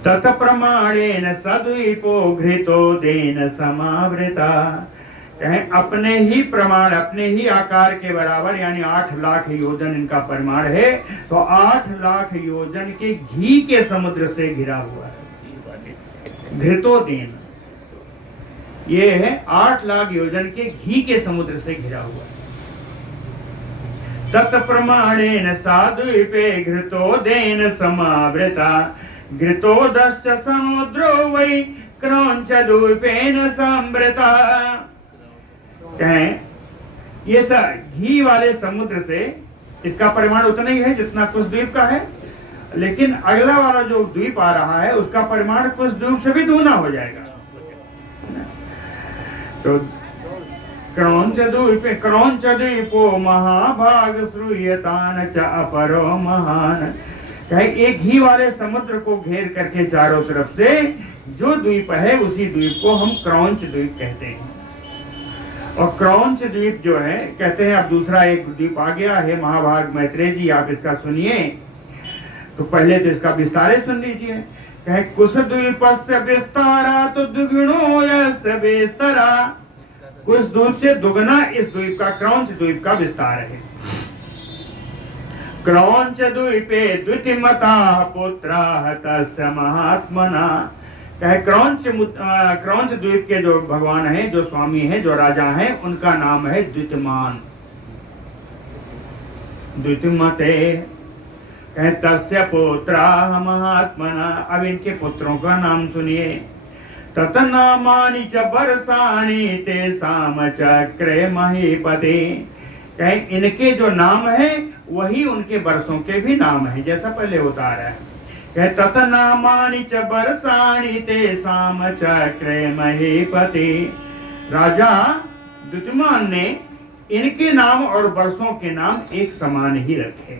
तत प्रमाणेन सद्वीपो घृतो देन समावृता। कहें अपने ही प्रमाण, अपने ही आकार के बराबर, यानी 8 लाख योजन इनका परिमाण है। तो 8 लाख योजन के घी के समुद्र से घिरा हुआ है। घृतोदेन, ये है 8 लाख योजन के घी के समुद्र से घिरा हुआ है। तत् प्रमाणेन साद्वीपे घृतोदेन समावृता। घृतोदश्च समुद्रो वै क्रौंच द्वीपेन समृता। कहें ये घी वाले समुद्र से इसका परिमाण उतना ही है जितना कुश द्वीप का है, लेकिन अगला वाला जो द्वीप आ रहा है उसका परिमाण कुश द्वीप से भी दूना हो जाएगा। तो क्रौंच द्वीपो महाभाग श्रूयतान च अपरो महान। एक घी वाले समुद्र को घेर करके चारों तरफ से जो द्वीप है, उसी द्वीप को हम क्रौंच द्वीप कहते हैं। और क्रौंच द्वीप जो है, कहते हैं अब दूसरा एक द्वीप आ गया है। महाभाग मैत्रेय जी, आप इसका सुनिए। तो पहले तो इसका विस्तार सुन लीजिए। कहे कुश द्वीपस्य विस्तारा तो दुगुणो यस्य विस्तरा। कुश द्वीप से दुगना इस द्वीप का, क्रौंच द्वीप का विस्तार है। क्रौंच द्वीपे द्वितीमता पुत्राः तस्य महात्मना। कहे क्रौंच द्वीप के जो भगवान हैं, जो स्वामी हैं, जो राजा हैं, उनका नाम है द्वितीमान, द्वितीमते। कहे तस्य पुत्राः महात्मना। अब इनके पुत्रों का नाम सुनिए। ततनामानि च वर्षाणि तेषां चक्रे महीपते। कहे इनके जो नाम है वही उनके वर्षों के भी नाम है, जैसा पहले होता आ रहा है। कहे ततनामानि च वर्षाणि तेषां चक्रे महीपते। राजा द्युतिमान ने इनके नाम और वर्षों के नाम एक समान ही रखे।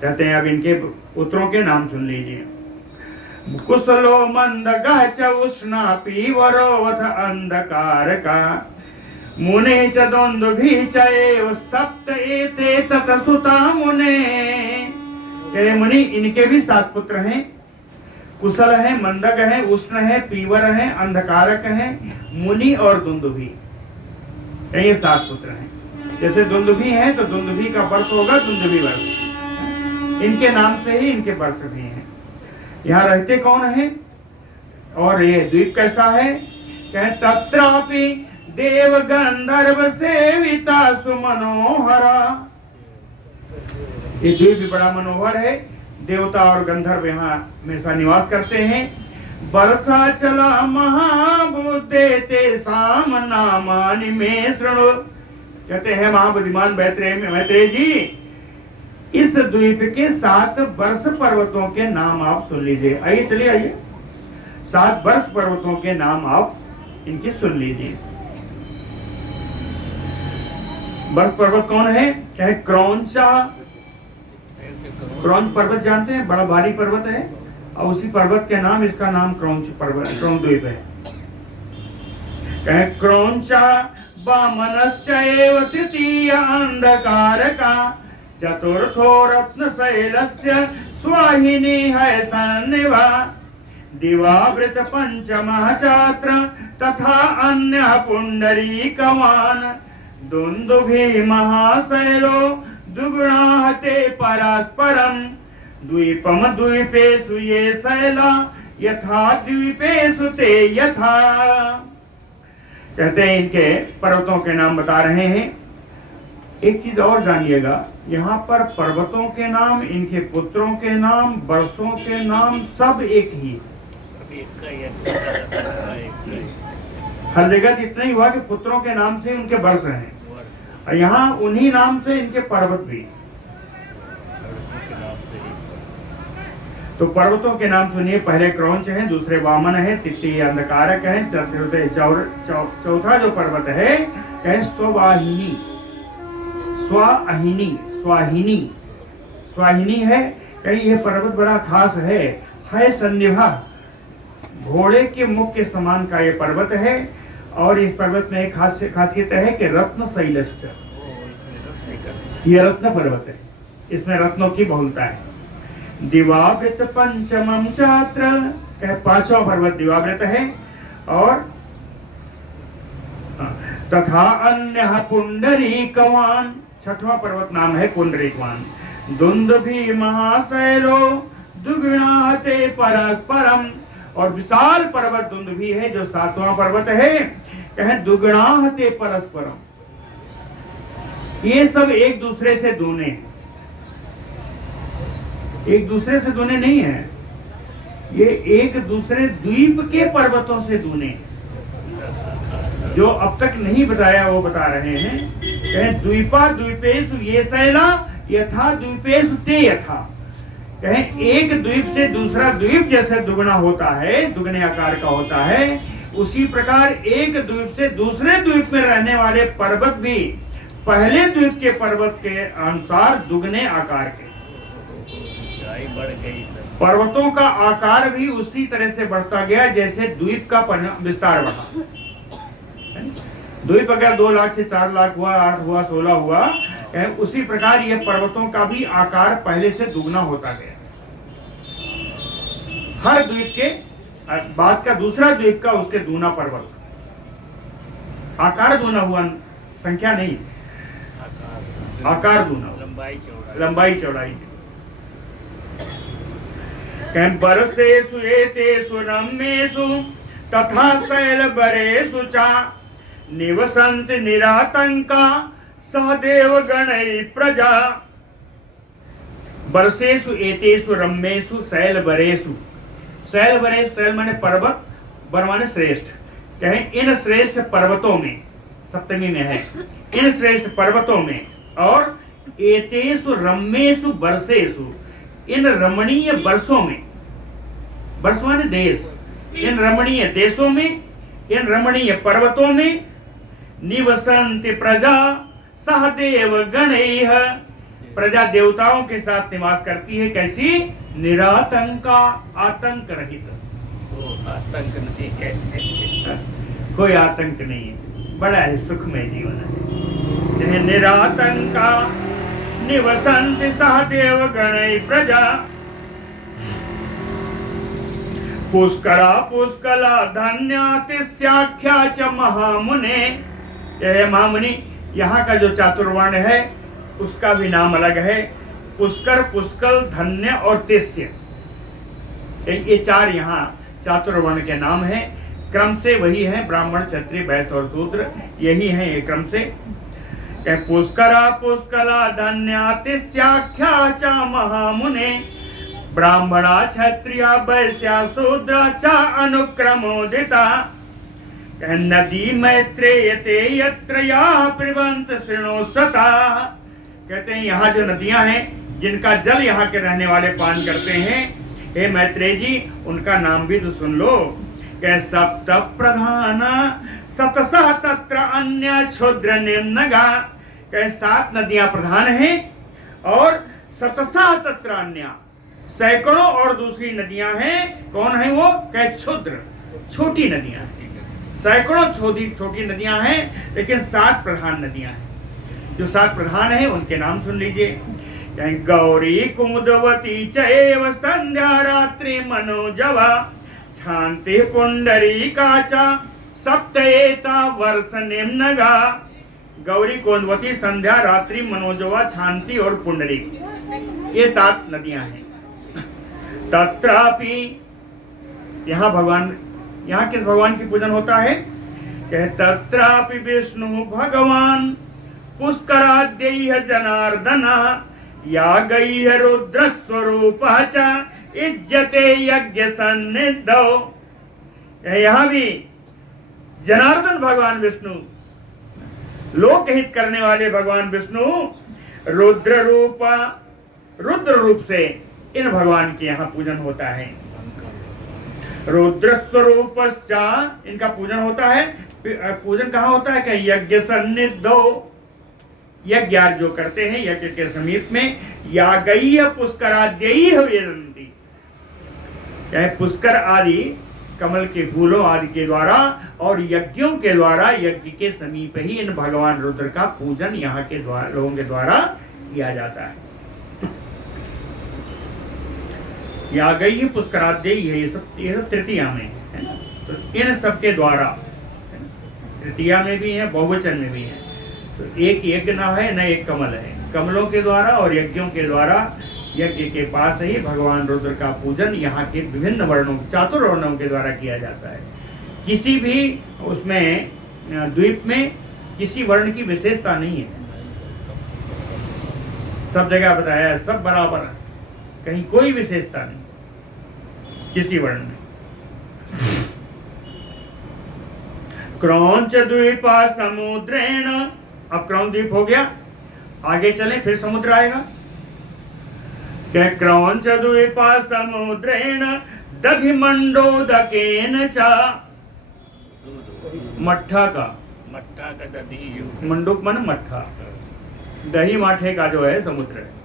कहते हैं अब इनके पुत्रों के नाम सुन लीजिए। कुशलो मंदगः च उष्णा पीवरोऽथ अंधकारका। मुने च द्वंद्वभिः च एव सप्त एते तत सुता मुने। कहे मुनि, इनके भी 7 पुत्र हैं। कुशल है, मंदक है, उष्ण है, पीवर है, अंधकारक है, मुनि और दुंदुभि। ये 7 पुत्र हैं। जैसे दुंदुभी है तो दुंदुभी का वर्ष होगा दुंदुभी वर्ष, इनके नाम से ही इनके वर्ष भी हैं। यहाँ रहते कौन है और ये द्वीप कैसा है? कहें तत्रापि देव गंधर्व सेविता सुमनोहरा। ये द्वीप भी बड़ा मनोहर है, देवता और गंधर्व यहाँ हमेशा निवास करते हैं। वर्षा चला महाबुद्धे ते साम नामानि में शृणु। कहते हैं महाबुद्धिमान मैत्रेय जी, इस द्वीप के 7 वर्ष पर्वतों के नाम आप सुन लीजिए। आइए चलिए आइए, 7 वर्ष पर्वतों के नाम आप इनकी सुन लीजिए। वर्ष पर्वत कौन है? कहे क्रौंचा। क्रौंच पर्वत जानते हैं, बड़ा भारी पर्वत है और उसी पर्वत के नाम इसका नाम क्रौंच पर्वत, क्रौंच द्वीप है। कहे क्रौंचा वामनश्चैव तृतीय अंधकारका चतुर्थो रत्न शैलस्य स्वाहिनी है सन्निवा दिवावृत पंचमः चात्र तथा अन्य पुंडरीकवान् दुंदुभि महाशैलो दुगुणाहते परस्परम द्वीपम द्वीपेषु ये शैला यथा द्वीपेषु ते यथा। कहते हैं इनके पर्वतों के नाम बता रहे हैं। एक चीज और जानिएगा, यहाँ पर पर्वतों के नाम, इनके पुत्रों के नाम, वर्षों के नाम सब एक ही। हर जगह इतना ही हुआ कि पुत्रों के नाम से उनके वर्ष हैं और यहाँ उन्हीं नाम से इनके पर्वत भी। तो पर्वतों के नाम सुनिए, पहले क्रौंच है, दूसरे वामन है, तीसरी अंधकारक है, चौथा जो पर्वत है कहे स्वाहिनी। स्वाहिनी है, कहीं यह पर्वत बड़ा खास है सन्निभा, घोड़े के मुख के समान का ये पर्वत है। और इस पर्वत में एक खासियत है कि रत्न शैलश्च, ये रत्न पर्वत है, इसमें रत्नों की बहुलता है। दिवावृत पंचमम चात्र, कहे 5वां पर्वत दिवावृत है। और तथा अन्य पुंडरीकवान, 6वां पर्वत नाम है पुंडरीकवान। दुंदुभि महाशैलो दुगुणाहते परस्परम, और विशाल पर्वत दुंदुभि है जो 7वां पर्वत है, कहें दुगुणाहते परस्परम। ये सब एक दूसरे से दूने हैं, एक दूसरे से दूने नहीं है, ये एक दूसरे द्वीप के पर्वतों से दूने हैं। जो अब तक नहीं बताया वो बता रहे हैं। कहें द्वीपा द्वीपेषु ये शैला यथा द्वीपेषु ते यथा। कहें एक द्वीप से दूसरा द्वीप जैसे दुगना होता है, दुगने आकार का होता है, उसी प्रकार एक द्वीप से दूसरे द्वीप में रहने वाले पर्वत भी पहले द्वीप के पर्वत के अनुसार दुगने आकार के। पर्वतों का आकार भी उसी तरह से बढ़ता गया जैसे द्वीप का विस्तार बढ़ा। द्वीप अगर 2 लाख से 4 लाख हुआ, 8 हुआ, 16 हुआ, उसी प्रकार ये पर्वतों का भी आकार पहले से दुगना होता गया। हर द्वीप के बाद का दूसरा द्वीप का उसके दूना पर्वत, आकार दूना हुआ, संख्या नहीं, आकार दूना, लंबाई चौड़ाई। वर्षेषु एतेषु रम्येषु तथा शैलबरेषु च निवसन्ति निरातंका सहदेव गणै प्रजा। वर्षेषु एतेषु रम्येषु शैलबरेषु, शैलबरेषु, शैल माने पर्वत, बर माने श्रेष्ठ। कहें इन श्रेष्ठ पर्वतों में, सप्तमी में है, इन श्रेष्ठ पर्वतों में, और एतेषु रम्येषु वर्षेषु, इन रमणीय वर्षों में, वर्ष माने देश, इन रमणीय देशों में, इन रमणीय पर्वतों में निवसन्ति प्रजा सहदेव गणैः, प्रजा देवताओं के साथ निवास करती है। कैसी? निरातंका, आतंक रहित। आतंक नहीं है, कोई आतंक नहीं है, बड़ा है सुखमय जीवन है। निरातंका निवसन्ति सहदेव गणैः प्रजा पुष्करा पुष्कला धन्यातिस्याख्या च महामुने। महामुनि यहाँ का जो चातुर्वर्ण है उसका भी नाम अलग है। पुष्कर, पुष्कल, धन्य और तेस्य, ये 4 यहाँ चातुर्वर्ण के नाम हैं। क्रम से वही है ब्राह्मण, क्षत्रिय, वैश्य और शूद्र, यही है ये क्रम से। पुष्करा, पुष्कला, धन्या, तेस्याख्या च महामुने, ब्राह्मणा, क्षत्रिया, वैश्या, शूद्रा च अनुक्रमोदिता। नदी मैत्रेयते यत्र या पिबन्त शृणोस्वता। कहते हैं यहाँ जो नदियां हैं जिनका जल यहाँ के रहने वाले पान करते हैं, हे मैत्रेय जी उनका नाम भी तो सुन लो। कह सप्त प्रधान सतसः तत्र अन्य क्षुद्र निम्नगा। कह 7 नदियां प्रधान हैं और सतसः तत्र अन्य, सैकड़ों और दूसरी नदियां हैं। कौन है वो? कह क्षुद्र, छोटी नदियां हैं। सैकड़ों छोटी नदियां हैं लेकिन 7 प्रधान नदियां हैं। जो 7 प्रधान हैं उनके नाम सुन लीजिए। गौरी, कुमुदवती चैव संध्या रात्रि मनोजवा, शांति पुंडरीका च सप्तएता वर्ष निम्नगा। गौरी, कुमुदवती, संध्या, रात्रि, मनोजवा, शांति और पुंडरीक, ये 7 नदियां हैं। तत्रापि यहाँ किस भगवान की पूजन होता है? तत्रापि विष्णु भगवान पुष्कराद्यैः जनार्दन, या गई रुद्र स्वरूप इज्जते यज्ञ सन्निधौ। यहाँ भी जनार्दन भगवान विष्णु, लोक हित करने वाले भगवान विष्णु रुद्र रूप से इन भगवान के यहाँ पूजन होता है। रुद्र स्वरूपश्चा इनका पूजन होता है। पूजन कहाँ होता है? कि यज्ञ सन्निधौ, यज्ञ जो करते हैं यज्ञ के समीप में। या गई पुष्कराद्यैः वेदन्ति, पुष्कर आदि कमल के फूलों आदि के द्वारा और यज्ञों के द्वारा, यज्ञ के समीप ही इन भगवान रुद्र का पूजन यहाँ के लोगों के द्वारा किया जाता है। या गई पुष्कराद्यैः है, ये सब तृतीया में है ना। तो इन सब के द्वारा, तृतीया में भी है, बहुवचन में भी है। तो एक यज्ञ न है न एक कमल है। कमलों के द्वारा और यज्ञों के द्वारा, यज्ञ के पास ही भगवान रुद्र का पूजन यहाँ के विभिन्न वर्णों, चातुर्वर्णों के द्वारा किया जाता है। किसी भी उसमें द्वीप में किसी वर्ण की विशेषता नहीं है, सब जगह बताया है, सब बराबर है, कहीं कोई विशेषता नहीं किसी वर्ण में। क्रौंच द्वीपा समुद्रेण, अब क्रौंच द्वीप हो गया, आगे चले फिर समुद्र आएगा। क्या? क्रौंच द्वीपा समुद्रेण दधिमंडोदकेन च, मट्ठा का दही, मंडूक मन मट्ठा, दही माठे का जो है समुद्र है।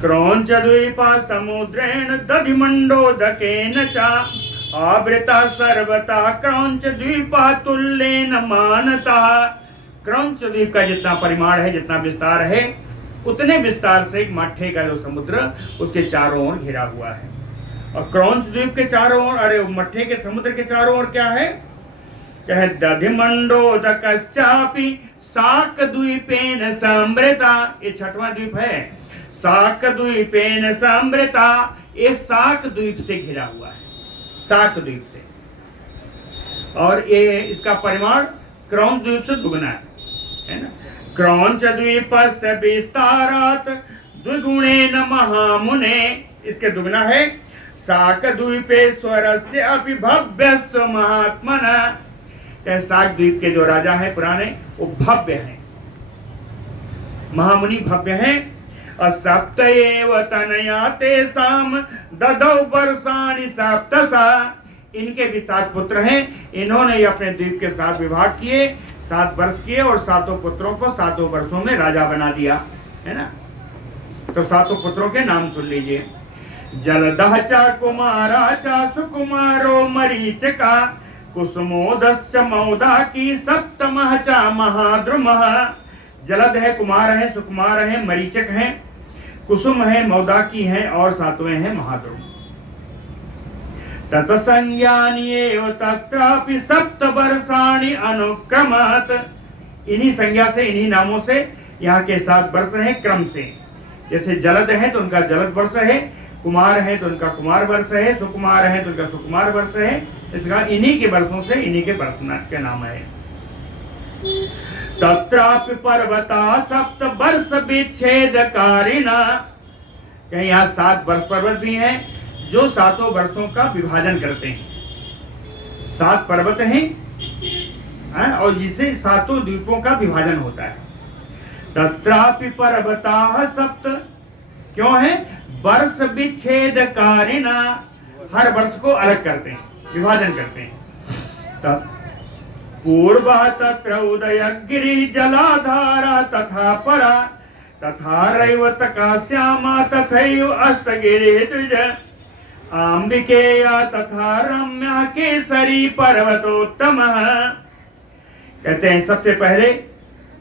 क्रौंच द्वीपा समुद्रेण दधिमंडोदकेन च, आवृता सर्वतः क्रौंच द्वीपा तुल्येन मानतः। क्रौंच द्वीप का जितना परिमाण है, जितना विस्तार है, उतने विस्तार से एक मट्ठे का जो समुद्र उसके चारों ओर घिरा हुआ है। और क्रौंच द्वीप के चारों ओर, अरे मट्ठे के समुद्र के चारों ओर क्या है? क्या है? दधिमंडोदकश्चापि शाक द्वीपेन समृता, ये 6वां द्वीप है। शाक द्वीपेन समृता, एक शाक द्वीप से घिरा हुआ है, शाक द्वीप से। और ये इसका परिमाण क्रौंच द्वीप से दुगना है ना। क्रौंच द्वीपस्य विस्तारात् द्विगुणेन महामुने, इसके दुगना है। शाक द्वीपेश्वरस्य अपि भव्यस्य महात्मनः, शाक द्वीप के जो राजा हैं पुराने, वो भव्य हैं, महामुनि भव्य हैं। सप्त एव तनया तेषां ददौ वर्षाणि सप्तसा, इनके भी 7 पुत्र हैं। इन्होंने अपने द्वीप के 7 विभाग किए, 7 वर्ष किए और 7 पुत्रों को 7 वर्षों में राजा बना दिया, है ना। तो 7 पुत्रों के नाम सुन लीजिए। जलदः च कुमारा च सुकुमारो मरीचिका, कुसुमोदश्च मौदाकी, सप्तमः च महाद्रुमः। जलद है, कुमार है, सुकुमार है, मरीचक है, कुसुम है, मौदाकी है और 7वें है महाद्रुम। तत्संज्ञानि एव तत्रापि 7 वर्षाणि अनुक्रमात्। इन्हीं संज्ञा से, इन्हीं नामों से यहाँ के 7 वर्ष हैं क्रम से। जैसे जलद है तो उनका जलद वर्ष है, कुमार है तो उनका कुमार वर्ष है, सुकुमार है तो उनका सुकुमार वर्ष है। इसका इन्हीं के वर्षों से इन्हीं के वर्ष के नाम है। तत्रापि पर्वता 7 वर्ष विच्छेदकारिणा। कहीं यहाँ 7 वर्ष पर्वत भी हैं जो 7 वर्षों का विभाजन करते हैं। 7 पर्वत हैं और जिसे 7 द्वीपों का विभाजन होता है। तत्रापि पर्वताः 7 क्यों है? वर्ष विच्छेदकारिणा, हर वर्ष को अलग करते हैं, विभाजन करते हैं। पूर्वः तत्र उदयगिरि जलाधारा तथा परा तथा रैवतका श्यामा तथैव अस्तगिरिः द्विज आम्बिकेया तथा रम्या केसरी पर्वतोत्तमः। कहते हैं सबसे पहले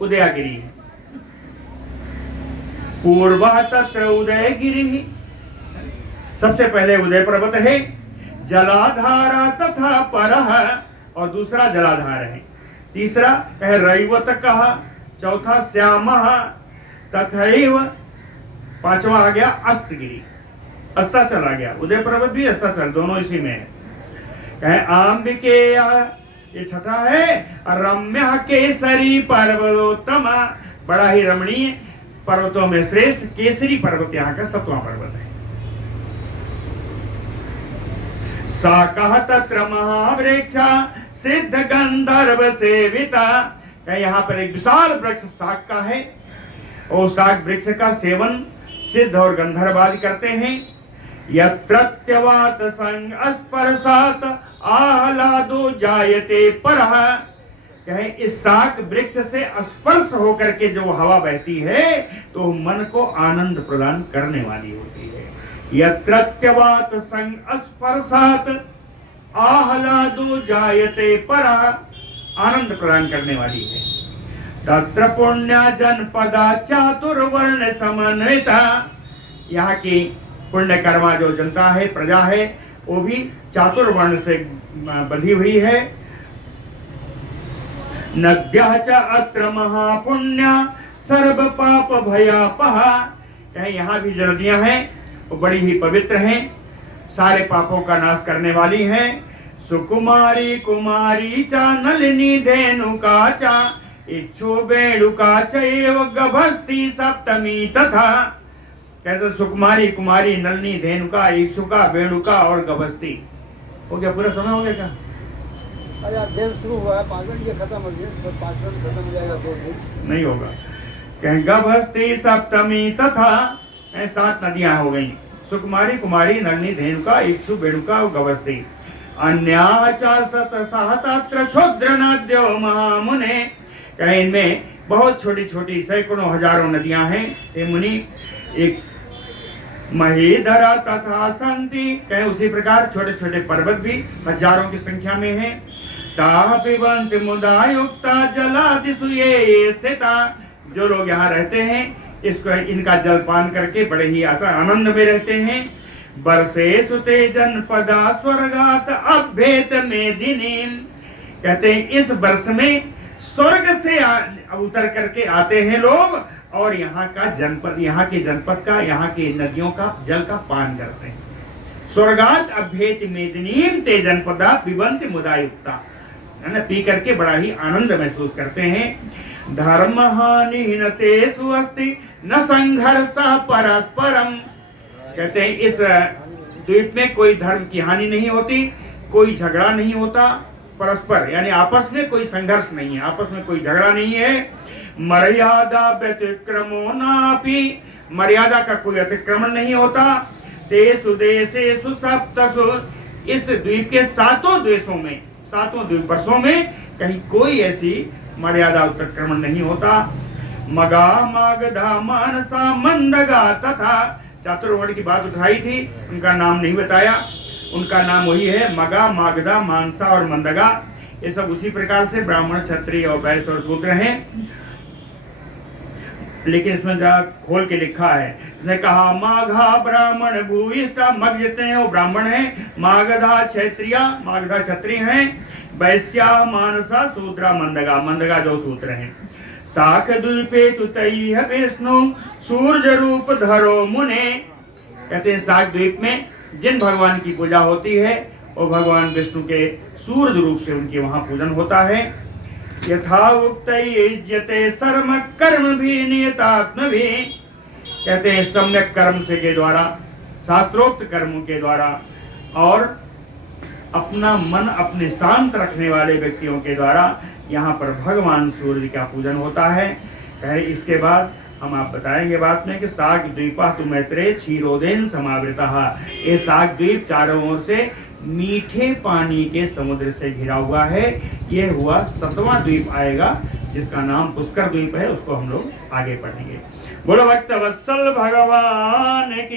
उदयगिरि है, पूर्वः तत्र उदयगिरि, सबसे पहले उदय पर्वत है, जलाधारा तथा परः और दूसरा जलाधार है, तीसरा है रैवतकः, चौथा श्यामः तथैव, पांचवा आ गया अस्तगिरि, अस्ताचल आ गया। उदय पर्वत भी अस्ताचल दोनों इसी में है। कहे आम्बिकेया ये छठा है, रम्या केसरी पर्वतोत्तम, बड़ा ही रमणीय पर्वतों में श्रेष्ठ केसरी पर्वत यहाँ का 7वां पर्वत है। साकः तत्र महावृक्षा सिद्ध गंधर्व सेविता। यहाँ पर एक विशाल वृक्ष साक का है और साक वृक्ष का सेवन सिद्ध और गंधर्व आदि करते हैं। यत्रत्यवात संग स्पर्शात आह्लादो जायते परः। कहे इस साक वृक्ष से स्पर्श होकर के जो हवा बहती है तो मन को आनंद प्रदान करने वाली होती है। यत्रत्यवात संग स्पर्शात आह्लादो जायते परः, आनंद प्रदान करने वाली है। तत्र पुण्य जनपदा चातुर्वर्ण समन्विता। यहाँ की पुण्य कर्मा जो जनता है, प्रजा है, वो भी चातुर्वर्ण से बंधी हुई है। नद्यः च अत्र महापुण्य सर्व पाप भयापः। कहीं यहाँ भी जो नदियां हैं वो बड़ी ही पवित्र हैं, सारे पापों का नाश करने वाली हैं। सुकुमारी कुमारी चा नलिनी धेनुका चा इक्षु वेणुका चैव गभस्ति सप्तमी तथा। कैसे सुकुमारी कुमारी नलिनी धेनुका इक्षुका वेणुका और गभस्ति। हो गया, पूरा समय हो गया क्या? अरे देर शुरू हुआ है, 5 मिनट ये खत्म हो गया, 5 मिनट खत्म हो जाएगा, 2 मिनट नहीं होगा। कहें गभस्ति सप्तमी तथा, 7 नदियां हो गई, सुकुमारी कुमारी नलिनी धेनुका इक्षु वेणुका और गभस्ति। अन्याः च शतशः तत्र क्षुद्र नद्यो महामुने। कहीं इनमें बहुत छोटी छोटी सैकड़ों हजारों नदियां हैं हे मुनि। एक महीधरा तथा संति, कहीं उसी प्रकार छोटे छोटे पर्वत भी हजारों की संख्या में हैं। ताः पिबन्ति मुदा युक्ता जलादिषु ये स्थिता। जो लोग यहाँ रहते हैं इसको इनका जल पान करके बड़े ही आनंद में रहते हैं। वर्षेषु ते जनपदा स्वर्गात् अभ्येत मेदिनीम्। कहते हैं इस वर्ष में स्वर्ग से उतर करके आते हैं लोग और यहाँ का जनपद, यहाँ के जनपद का, यहाँ की नदियों का जल का पान करते हैं। स्वर्गात् अभ्येत मेदिनीम् ते जनपदा पिबन्ति मुदा युक्ता, है ना, पी करके बड़ा ही आनंद महसूस करते हैं। धर्म हानि न तेषु अस्ति न संघर्षः परस्परम। कहते हैं इस द्वीप में कोई धर्म की हानि नहीं होती, कोई झगड़ा नहीं होता, परस्पर यानी आपस में कोई संघर्ष नहीं है, आपस में कोई झगड़ा नहीं है। मर्यादा व्यतिक्रमो नापि, मर्यादा का कोई अतिक्रमण नहीं होता। तेषु देशेषु सप्तसु, इस द्वीप के 7 देशों में, 7 द्वीप वर्षों में कहीं कोई ऐसी मर्यादा अतिक्रमण नहीं होता। मगा मागधा मानसा मंदगा तथा, चातुर्वर्ण की बात उठाई थी, उनका नाम नहीं बताया। उनका नाम वही है मगा, मागधा, मानसा और मंदगा। ये सब उसी प्रकार से ब्राह्मण, क्षत्रिय और वैश्य और शूद्र हैं। लेकिन इसमें जरा खोल के लिखा है, इसने कहा माघा ब्राह्मण भूयिष्ठा, मग जितने हैं वो ब्राह्मण हैं, मागधा क्षत्रिया, मागधा क्षत्रिय हैं, वैश्या मानसा शूद्रा मंदगा, मंदगा जो शूद्र हैं। साख द्वीपे तुतैह विष्णु सूर्य रूप धरो मुने, कहते हैं साख द्वीप में जिन भगवान की पूजा होती है वो भगवान विष्णु के सूर्य रूप से उनके वहां पूजन होता है। यथा उक्त युज्यते सर्म कर्म भी नियतात्म भी, कहते हैं सम्यक कर्म से के द्वारा, शास्त्रोक्त कर्मों के द्वारा और अपना मन अपने शांत रखने वाले व्यक्तियों के द्वारा यहाँ पर भगवान सूर्य का पूजन होता है। कहे इसके बाद हम आप बताएंगे बात में कि साग द्वीपा तु मैत्रे क्षीरोदेन समावृता, ये साग द्वीप चारों ओर से मीठे पानी के समुद्र से घिरा हुआ है। ये हुआ 7वां द्वीप आएगा जिसका नाम पुष्कर द्वीप है, उसको हम लोग आगे पढ़ेंगे। बोलो भक्त वत्सल भगवान की।